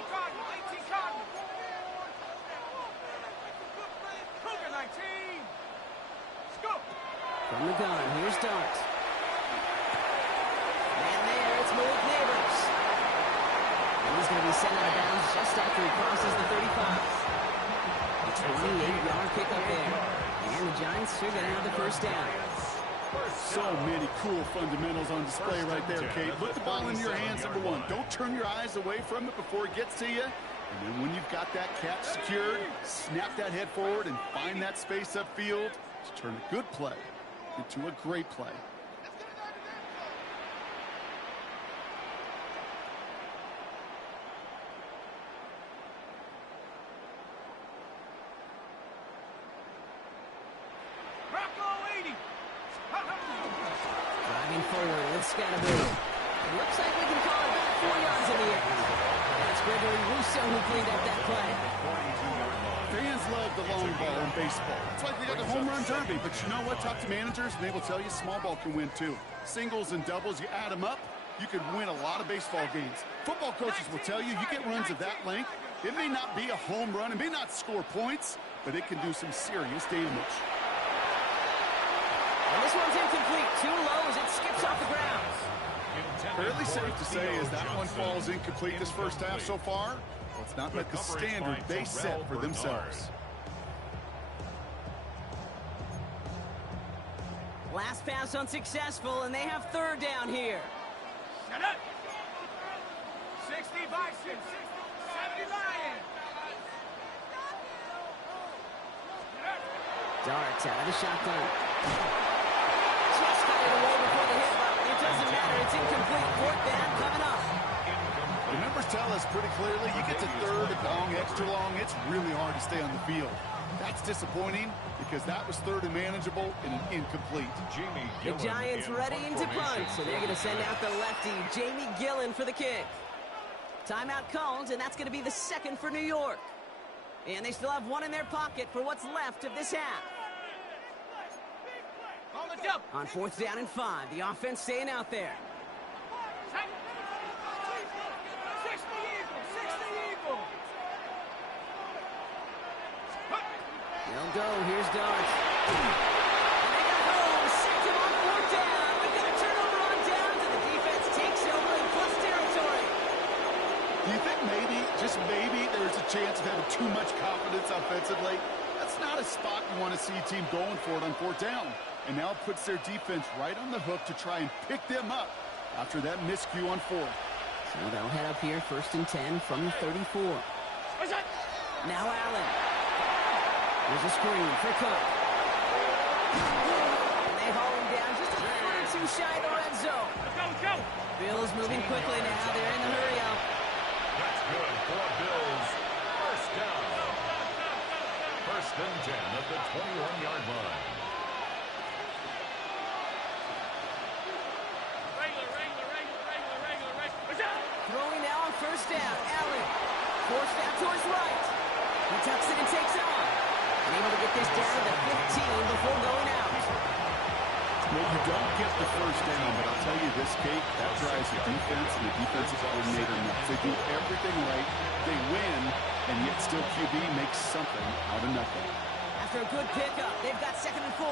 Cardinal, 18 Cardinal. Cougar 19. Scoop. From the gun, here's Dart. And there, it's Malik Neighbors. And he's going to be sent out of bounds just after he crosses the 35. A 28-yard pickup there. And the Giants are going to have the first down. So many cool fundamentals on display right there, Kate. Put the ball in your hands, number 1. Don't turn your eyes away from it before it gets to you. And then when you've got that catch secured, snap that head forward and find that space upfield to turn a good play into a great play. Driving forward with Scatterby. It looks like we can call it back 4 yards in the end. It's Gregory Rousseau who cleaned up that play. Fans love the long ball in baseball. That's why they got the home run derby. But you know what? Talk to managers, and they will tell you small ball can win too. Singles and doubles, you add them up, you can win a lot of baseball games. Football coaches will tell you, you get runs of that length, it may not be a home run, it may not score points, but it can do some serious damage. And this one's incomplete. Too low as it skips off the ground. Fairly safe to say as that one falls incomplete this first half so far. Well, it's not met the standard they set for themselves. Last pass unsuccessful, and they have 3rd down here. 60 Bison, 70 Lion. Darts out of the shotgun. Just got it away before the hit. It doesn't matter. It's incomplete. 4th down coming up. The numbers tell us pretty clearly, you get to 3rd and long, extra long, it's really hard to stay on the field. That's disappointing because that was 3rd and manageable and an incomplete. The Giants readying to punt, so they're going to send out the lefty, Jamie Gillen, for the kick. Timeout called, and that's going to be the 2nd for New York. And they still have 1 in their pocket for what's left of this half. On 4th down and 5, the offense staying out there. 60 Eagle. They'll go. Here's Darts. And they got home. Sacked him on 4th down. We've got a turnover on downs, and the defense takes over in plus territory. Do you think maybe, just maybe, there's a chance of having too much confidence offensively? That's not a spot you want to see a team going for it on 4th down. And now it puts their defense right on the hook to try and pick them up after that miscue on 4th. So they'll head up here, 1st and 10 from the 34. Now Allen. There's a screen for Cook. And they haul him down just a foot or two shy of the red zone. Let's go. Bills moving quickly now. They're in the hurry up. That's good for Bills. First down. 1st and 10 at the 21-yard line. Throwing now on 1st down. Allen forced out to his right. He tucks it and takes on. And able to get this down to the 15 before going out. Well, you don't get the 1st down, but I'll tell you this, Kate, that drives the defense and the defensive coordinator nuts. They do everything right. They win, and yet still QB makes something out of nothing. After a good pickup, they've got 2nd and 4.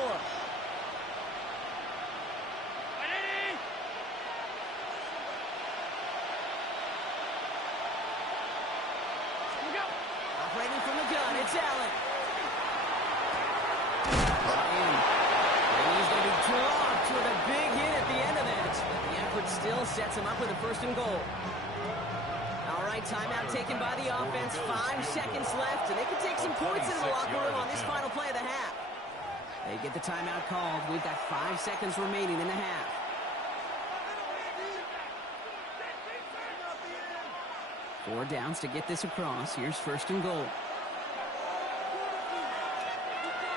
Operating from the gun, it's Allen. And he's going to be dropped with a big hit at the end of that. The effort still sets him up with a 1st and goal. All right, timeout taken by the offense. 5 seconds left, and they can take some points into the locker room on this final play of the half. They get the timeout called. We've got 5 seconds remaining in the half. Four downs to get this across. Here's 1st and goal.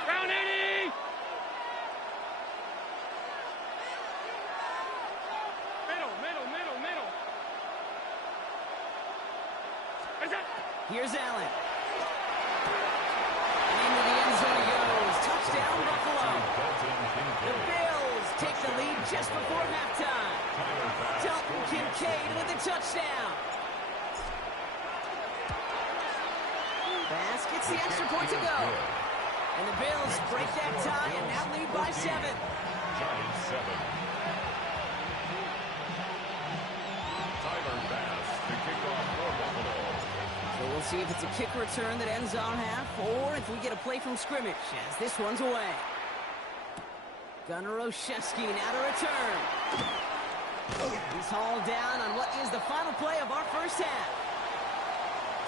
Round 80. Middle. Here's Allen. Into the end zone he goes. Touchdown, Buffalo. The Bills take the lead just before halftime. Dalton Kincaid with the touchdown. Bass gets the extra point to go. And the Bills break that tie and now lead by 7. Giants 7. Tyler Bass to kick off for Buffalo. So we'll see if it's a kick return that ends our half or if we get a play from scrimmage as this one's away. Gunnar Olszewski now to return. He's hauled down on what is the final play of our first half.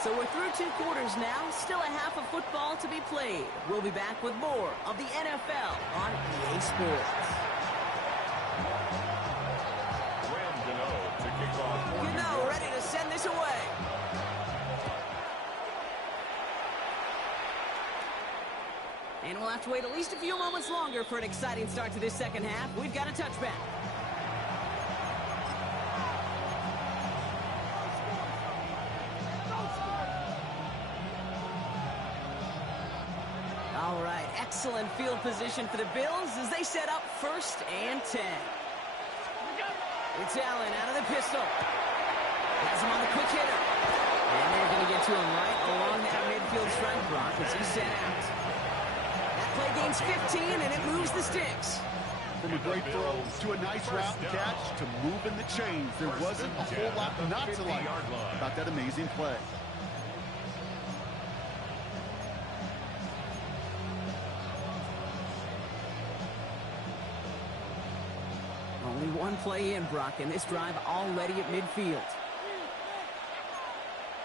So we're through 2 quarters now, still a half of football to be played. We'll be back with more of the NFL on EA Sports. To kick off. Gano ready to send this away. And we'll have to wait at least a few moments longer for an exciting start to this second half. We've got a touchback. All right, excellent field position for the Bills as they set up 1st and 10. It's Allen out of the pistol. Has him on the quick hitter. And they're going to get to him right along that midfield strike block as he's set out. That play gains 15 and it moves the sticks. From a great throw to a nice route and catch to moving the chains, there wasn't a whole lot not to like about that amazing play. Only one play in, Brock, and this drive already at midfield.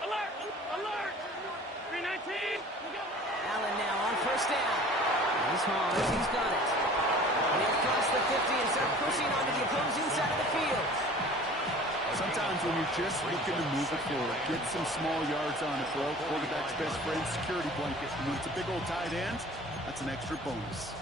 Alert! 319. Allen now on 1st down. Nice haul as he's got it. And he'll cross the 50 and start pushing onto the opposing side of the field. Sometimes when you're just looking to move it forward, get some small yards on it, bro. Quarterback's best friend, security blanket. And when it's a big old tight end, that's an extra bonus.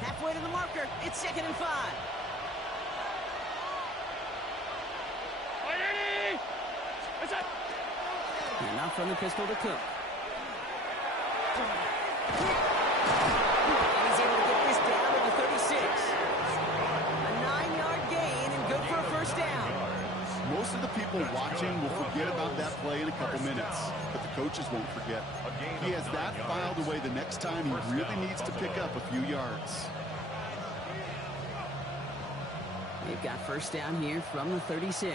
Halfway to the marker. It's 2nd and 5. And now from the pistol to Cook. And he's able to get this down to the 36. A 9-yard gain and good for a 1st down. Most of the people watching will forget about that play in a couple minutes, but the coaches won't forget. He has that filed away the next time he really needs to pick up a few yards. They've got first down here from the 36.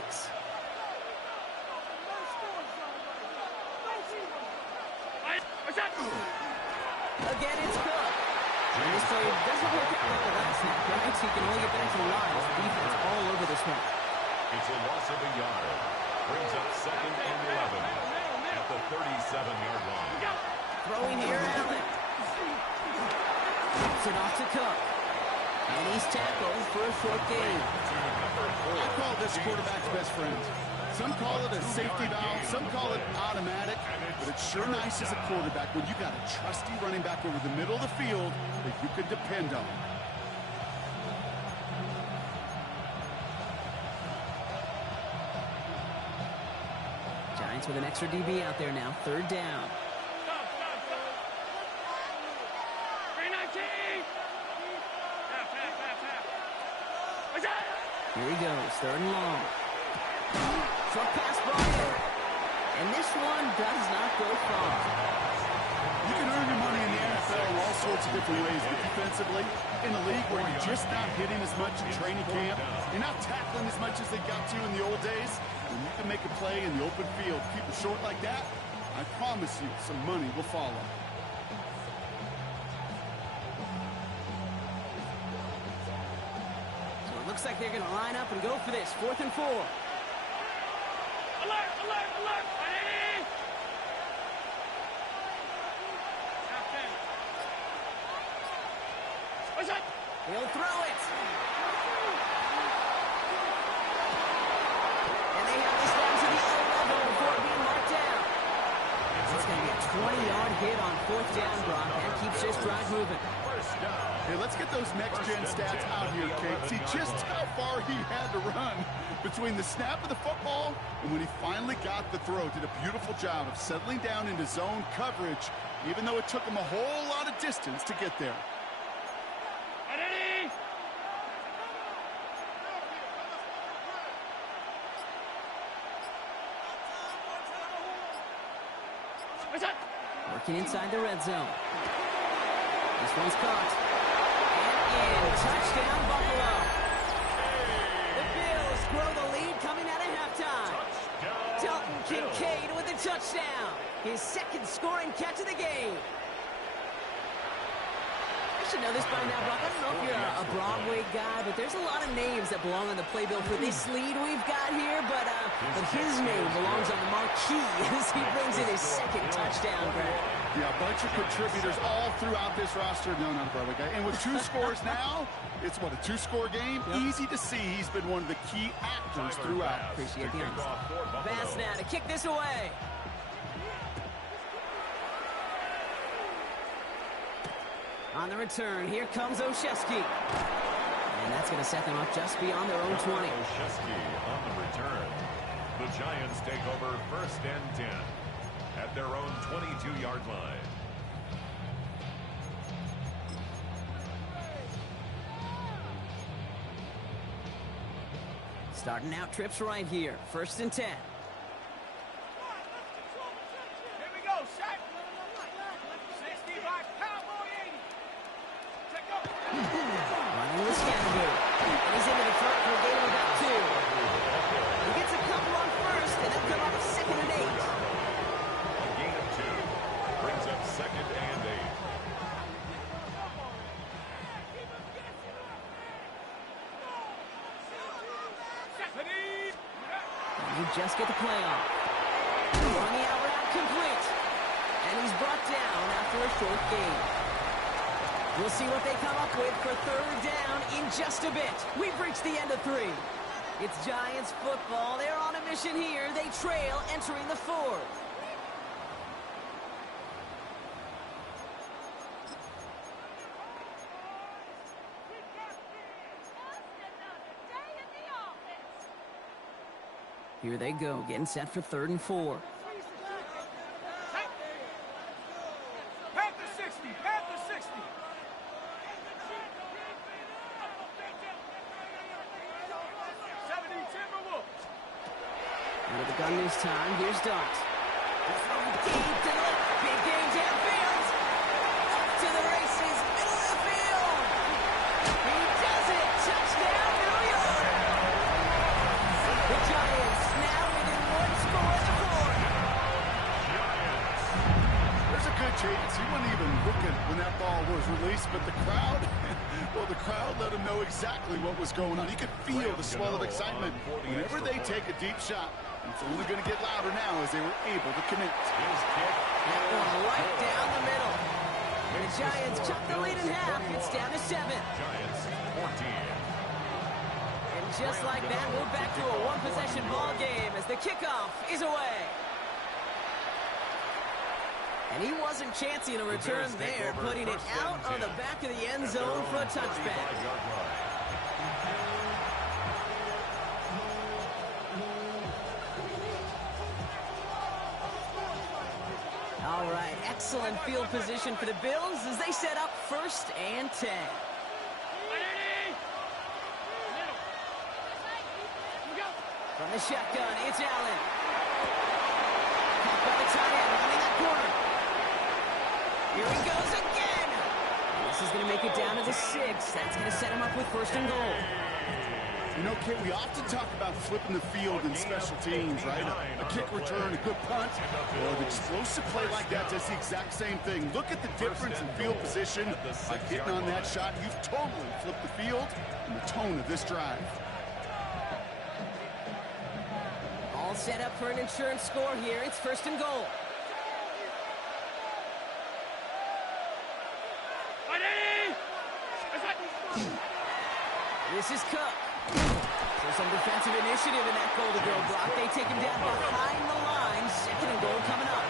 Again, it's Cook. And this play doesn't work out like the last snap, right? So you can only get back to the line. The defense all over this one. It's a loss of a yard. Brings up 2nd and 11 at the 37-yard line. Throwing here, Allen. Drops it off to Cook. And he's tackled for a short gain. I call this quarterback's best friend. Some call it a safety valve, some call it automatic, but it's sure nice as a quarterback when you got a trusty running back over the middle of the field that you can depend on. Giants with an extra DB out there now. 3rd down. Here he goes, 3rd and long. Short pass brought in. And this one does not go far. You can earn your money in the NFL in all sorts of different ways, but defensively, in a league where you're just not hitting as much in training camp, you're not tackling as much as they got to in the old days, when you can make a play in the open field, keep it short like that, I promise you some money will follow. Looks like they're going to line up and go for this. 4th and 4. Alert, alert, alert. Ready? What's that? He'll throw it. And they have this down to the 11 before being marked down. It's going to be a 20-yard hit on 4th down, Brock. That keeps this drive moving. Hey, let's get those next-gen stats out here, Kate. See just how far he had to run between the snap of the football and when he finally got the throw. Did a beautiful job of settling down into zone coverage, even though it took him a whole lot of distance to get there. Ready? What's that? Working inside the red zone. This one's caught. And in. Touchdown, Buffalo. The Bills grow the lead coming out of halftime. Dalton Kincaid with a touchdown. His 2nd scoring catch of the game. I should know this by now, Brock. I don't know if you're a Broadway guy, but there's a lot of names that belong on the playbill for this lead we've got here, but his name belongs on the marquee as he brings in his 2nd touchdown grab. Yeah, a bunch of contributors all throughout this roster. No, not a Broadway guy. And with 2 scores now, it's what, a 2-score game? Yep. Easy to see he's been one of the key actors throughout. Appreciate the honesty. Bass now to kick this away. On the return, here comes Olszewski. And that's going to set them up just beyond their own 20. Olszewski on the return. The Giants take over 1st and 10 at their own 22-yard line. Starting out trips right here. 1st and 10. Here we go, set. 65, cowboy 80. Check up. Running with Scannable. And he's into the front for a gain of about 2. He gets a couple on 1st, and they'll come up with 2nd and 8. A gain of 2 brings up 2nd and 8. You just get the play off. On the out route, complete. And he's brought down after a short gain. We'll see what they come up with for 3rd down in just a bit. We've reached the end of 3. It's Giants football. They're on a mission here. They trail entering the 4th. Here they go, getting set for 3rd and 4. Panther 60, Panther 60. 70 Timberwolves. Under the gun this time, here's Dart. Deep to the left, big game downfield. Up to the races, middle of the field. He does it, touchdown New York. this, but the crowd, well, the crowd let them know exactly what was going on. You could feel the swell of excitement whenever they take a deep shot. It's only going to get louder now as they were able to connect. Right down the middle. The Giants cut the lead in half. It's down to 7. Giants 14. And just like that, we're back to a one-possession ball game as the kickoff is away. And he wasn't chancing a return there, putting it out on the back of the end zone for a touchback. All right, excellent field position for the Bills as they set up 1st and 10. From the shotgun, it's Allen. Caught by the tight end, running that corner. Here he goes again. This is going to make it down to the 6. That's going to set him up with 1st and goal. You know, Kate, we often talk about flipping the field in special teams, right? A kick return, a good punt. Well, an explosive play like that does the exact same thing. Look at the difference in field position. By hitting on that shot, you've totally flipped the field and the tone of this drive. All set up for an insurance score here. It's 1st and goal. This is Cook. So some defensive initiative in that goal-to-go block. They take him down behind the line. 2nd and goal coming up.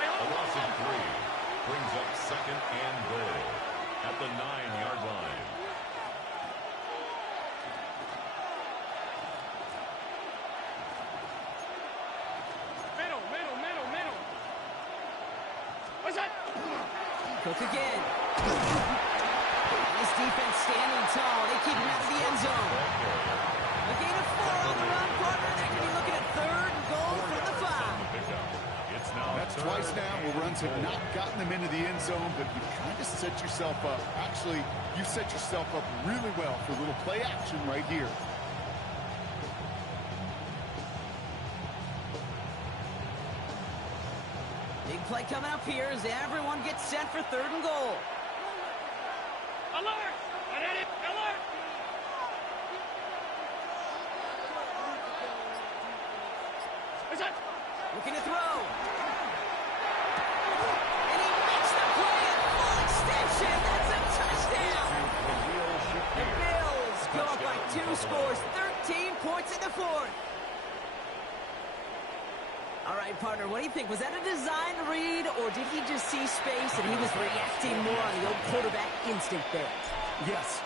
A loss of 3 brings up 2nd and goal at the 9-yard line. Middle. What's that? Cook again. This defense standing tall. They keep him out of the end zone. A gain of 4 on the run, partner. They're going to be looking at 3rd and goal from the 5. That's twice now where runs have not gotten them into the end zone, but you kind of set yourself up. Actually, you set yourself up really well for a little play action right here. Big play coming up here as everyone gets set for 3rd and goal. Alert! Alert! What's that? Looking to throw. And he makes the play at full extension. That's a touchdown. The Bills go up by 2 scores, 13 points in the 4th. All right, partner, what do you think? Was that a design read, or did he just see space and he was reacting more on the old quarterback instinct there? Yes.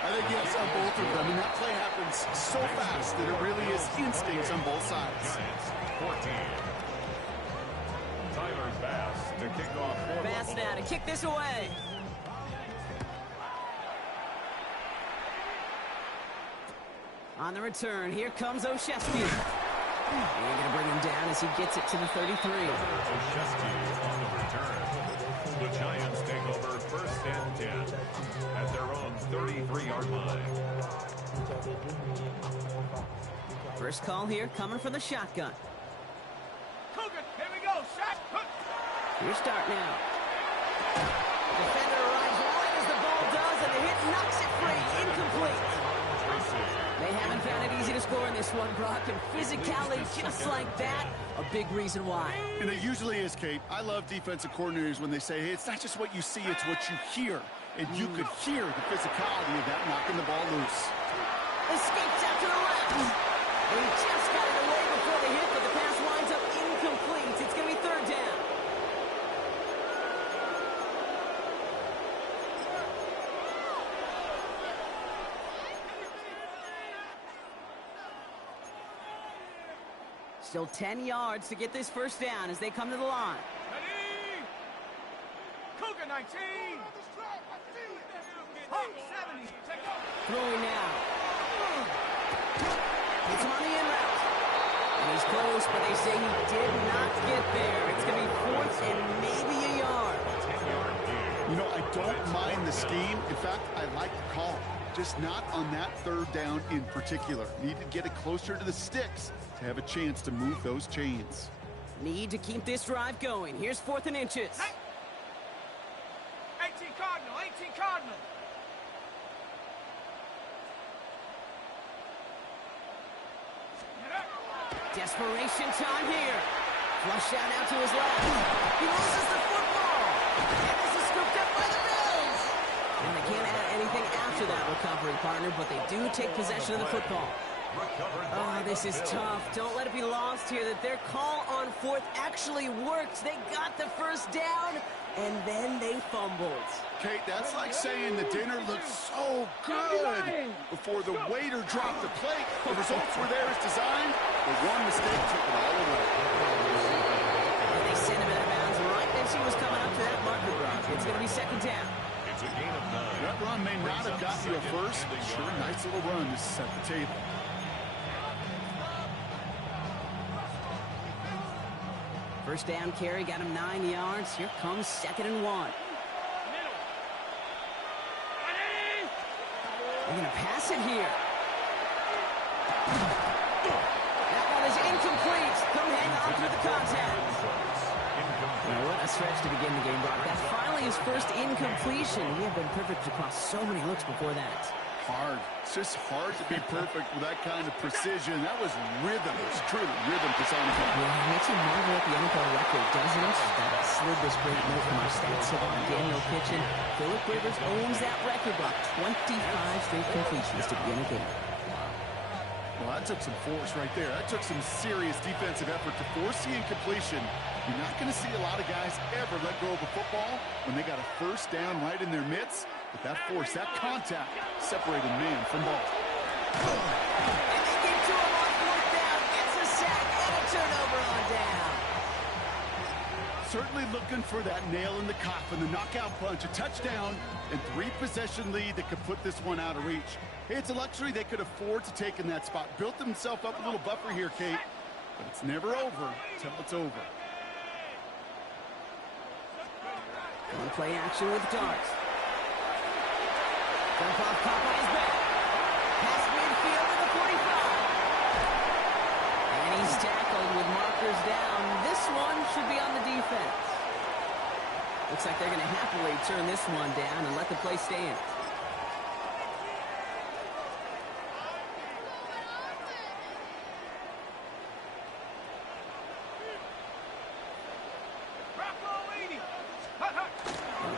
I think yes on both of them, and that play happens so fast that it really is instincts on both sides. Giants 14. Tyler Bass to kick off. Bass now to kick this away. On the return, here comes Oshesky. They're going to bring him down as he gets it to the 33. Oshesky on the return. The Giants take over 1st and 10 at their own 33-yard line. First call here coming for the shotgun. Cougar, here we go. Shot. Here start now. Defender arrives right as the ball does, and the hit knocks it free. Incomplete. They haven't found it easy to score in this one, Brock, and physicality just like that, a big reason why. And it usually is, Kate. I love defensive coordinators when they say, hey, it's not just what you see, it's what you hear. And you could hear the physicality of that knocking the ball loose. Escapes out to the left. And he just got it away before the hit, but the pass winds up incomplete. It's going to be 3rd down. Still 10 yards to get this 1st down as they come to the line. Ready? Cougar 19. Hawk 70. Take off. Throwing now. It's on the in route. And he's close, but they say he did not get there. It's going to be 4th and maybe a yard. You know, I don't mind the scheme. In fact, I like the call. Just not on that 3rd down in particular. Need to get it closer to the sticks to have a chance to move those chains. Need to keep this drive going. Here's 4th and inches. 18 Cardinal, 18 Cardinal. Desperation time here. Flush out now to his left. He loses the football. And this is scooped up by the Bills. And they can't add anything after that recovery, partner, but they do take possession of the football. Oh, this is tough. Don't let it be lost here that their call on 4th actually worked. They got the first down, and then they fumbled. Kate, that's like saying the dinner looked so good before the waiter dropped the plate. The results were there as designed, but one mistake took it all away. And they sent him out of bounds right as he was coming up to that marker block. It's going to be 2nd down. It's a gain of 9. That run may not have gotten you a first, but sure, nice little run to set the table. First down carry got him 9 yards. Here comes 2nd and 1. They're going to pass it here. That one is incomplete. Come hang on through the contact. Now, what a stretch to begin the game, Brock. That's finally his first incompletion. He had been perfect across so many looks before that. Hard. It's just hard to be perfect with that kind of precision. That was rhythm. It's truly rhythm personified. Yeah, it makes you marvel at the NFL record, doesn't it? That slid this great note from our stats savant Daniel Kitchen. Philip Rivers owns that record, Brock. 25 straight completions to begin a game. Well, that took some force right there. That took some serious defensive effort to force the incompletion. You're not going to see a lot of guys ever let go of a football when they got a first down right in their midst. But that force, that contact, separated man from ball. And they get to him on 4th down. It's a sack and a turnover on down. Certainly looking for that nail in the coffin, the knockout punch, a touchdown, and 3-possession lead that could put this one out of reach. Hey, it's a luxury they could afford to take in that spot. Built themselves up a little buffer here, Kate. But it's never over until it's over. One play action with Dart. Jump off top on his back. Pass midfield to the 45. And he's tackled with markers down. This one should be on the defense. Looks like they're going to happily turn this one down and let the play stand.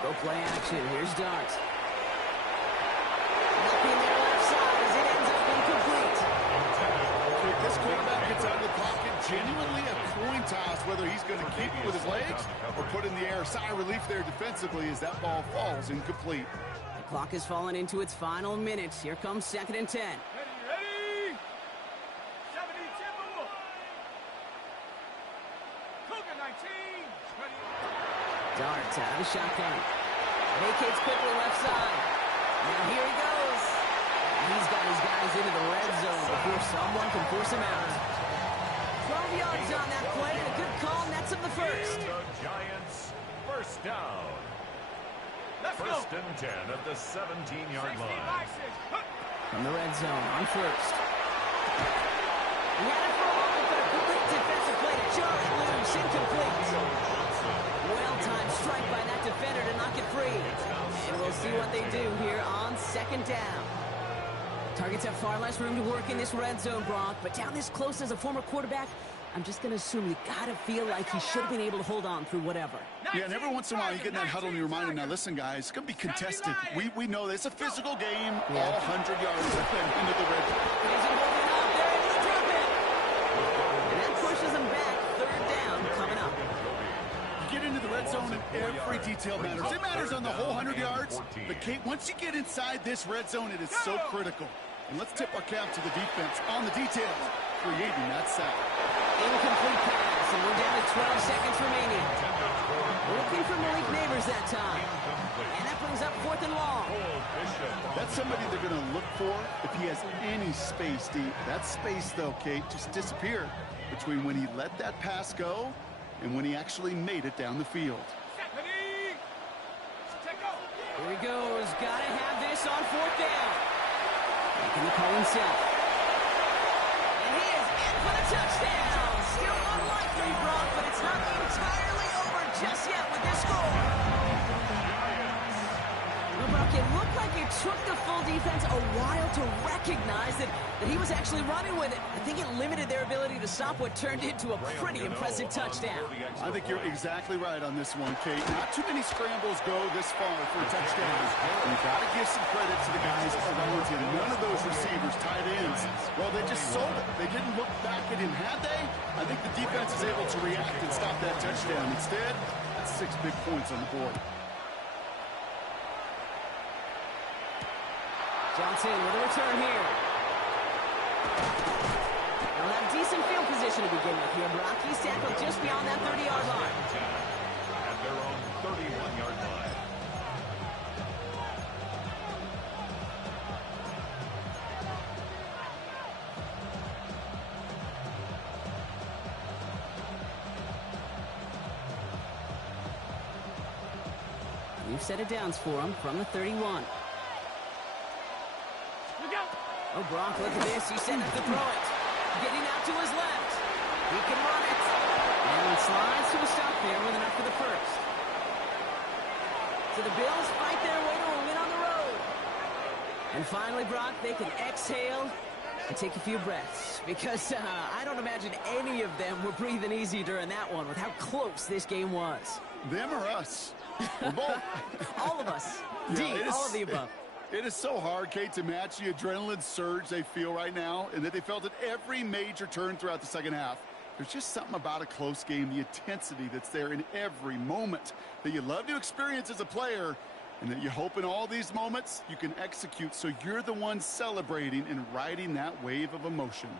Go play action. Here's Dart. Looking their left side as it ends up incomplete. This quarterback gets out of the pocket, genuinely a coin toss whether he's going to keep it with his legs or put in the air. Sigh of relief there defensively as that ball falls incomplete. The clock has fallen into its final minutes. Here comes 2nd and 10. Ready? 72. Cougar 19. Ready? Dart out of the shotgun. Vacates quickly left side. Now here he goes. He's got his guys into the red zone before someone can force him out. 12 yards on that play and a good call nets him the first. The Giants, first down. Let's First go. and 10 at the 17-yard 16 line. by 6. From the red zone on first. He had it for a moment, but a complete defensive play to jar it loose. Incomplete. Well-timed strike by that defender to knock it free. And we'll see what they do here on 2nd down. Targets have far less room to work in this red zone, Brock, but down this close as a former quarterback, I'm just going to assume you got to feel like he should have been able to hold on through whatever. Yeah, and every once in a while you get in that huddle and you're reminded, now listen, guys, it's going to be contested. We know this. It's a physical game. All 100 yards into the red zone. He's holding up. They're able to drop it. And that pushes him back. 3rd down coming up. Get into the red zone and every detail matters. It matters on the whole 100 yards. But, Kate, once you get inside this red zone, it is so critical. And let's tip our cap to the defense on the details, creating that sack. Incomplete pass, and we're down to 12 seconds remaining. Looking for Malik Neighbors that time. And that brings up 4th and long. That's somebody they're going to look for if he has any space deep. That space, though, Kate, just disappeared between when he let that pass go and when he actually made it down the field. Here he goes. Got to have this on 4th down. Making the call himself. And he is in for the touchdown. Still unlikely, Brock, but it's entirely over just yet with this score. Well, Brock, it looked like it took the full defense a while to recognize that he was actually running with it. I think it limited their ability to stop what turned into a pretty impressive touchdown. I think you're exactly right on this one, Kate. Not too many scrambles go this far for a touchdown. You've got to give some credit to the guys around him. None of those receivers, tight ends, well, they just sold it. They didn't look back at him, had they? I think the defense is able to react and stop that touchdown. Instead, that's 6 big points on the board. Johnson with a return here. They'll have decent field position to begin with here. Brock, he's tackled just beyond that 30-yard line. At their own 31-yard line. We've set it downs for him from the 31. Oh, Brock, look at this. He's setting up to throw it. Getting out to his left. He can run it. And slides to a stop there with enough for the first. So the Bills fight their way to a win on the road. And finally, Brock, they can exhale and take a few breaths. Because I don't imagine any of them were breathing easy during that one with how close this game was. Them or us? We're both. All of us. Yeah, all of the above. It is so hard, Kate, to match the adrenaline surge they feel right now and that they felt at every major turn throughout the second half. There's just something about a close game, the intensity that's there in every moment that you love to experience as a player and that you hope in all these moments you can execute so you're the one celebrating and riding that wave of emotion.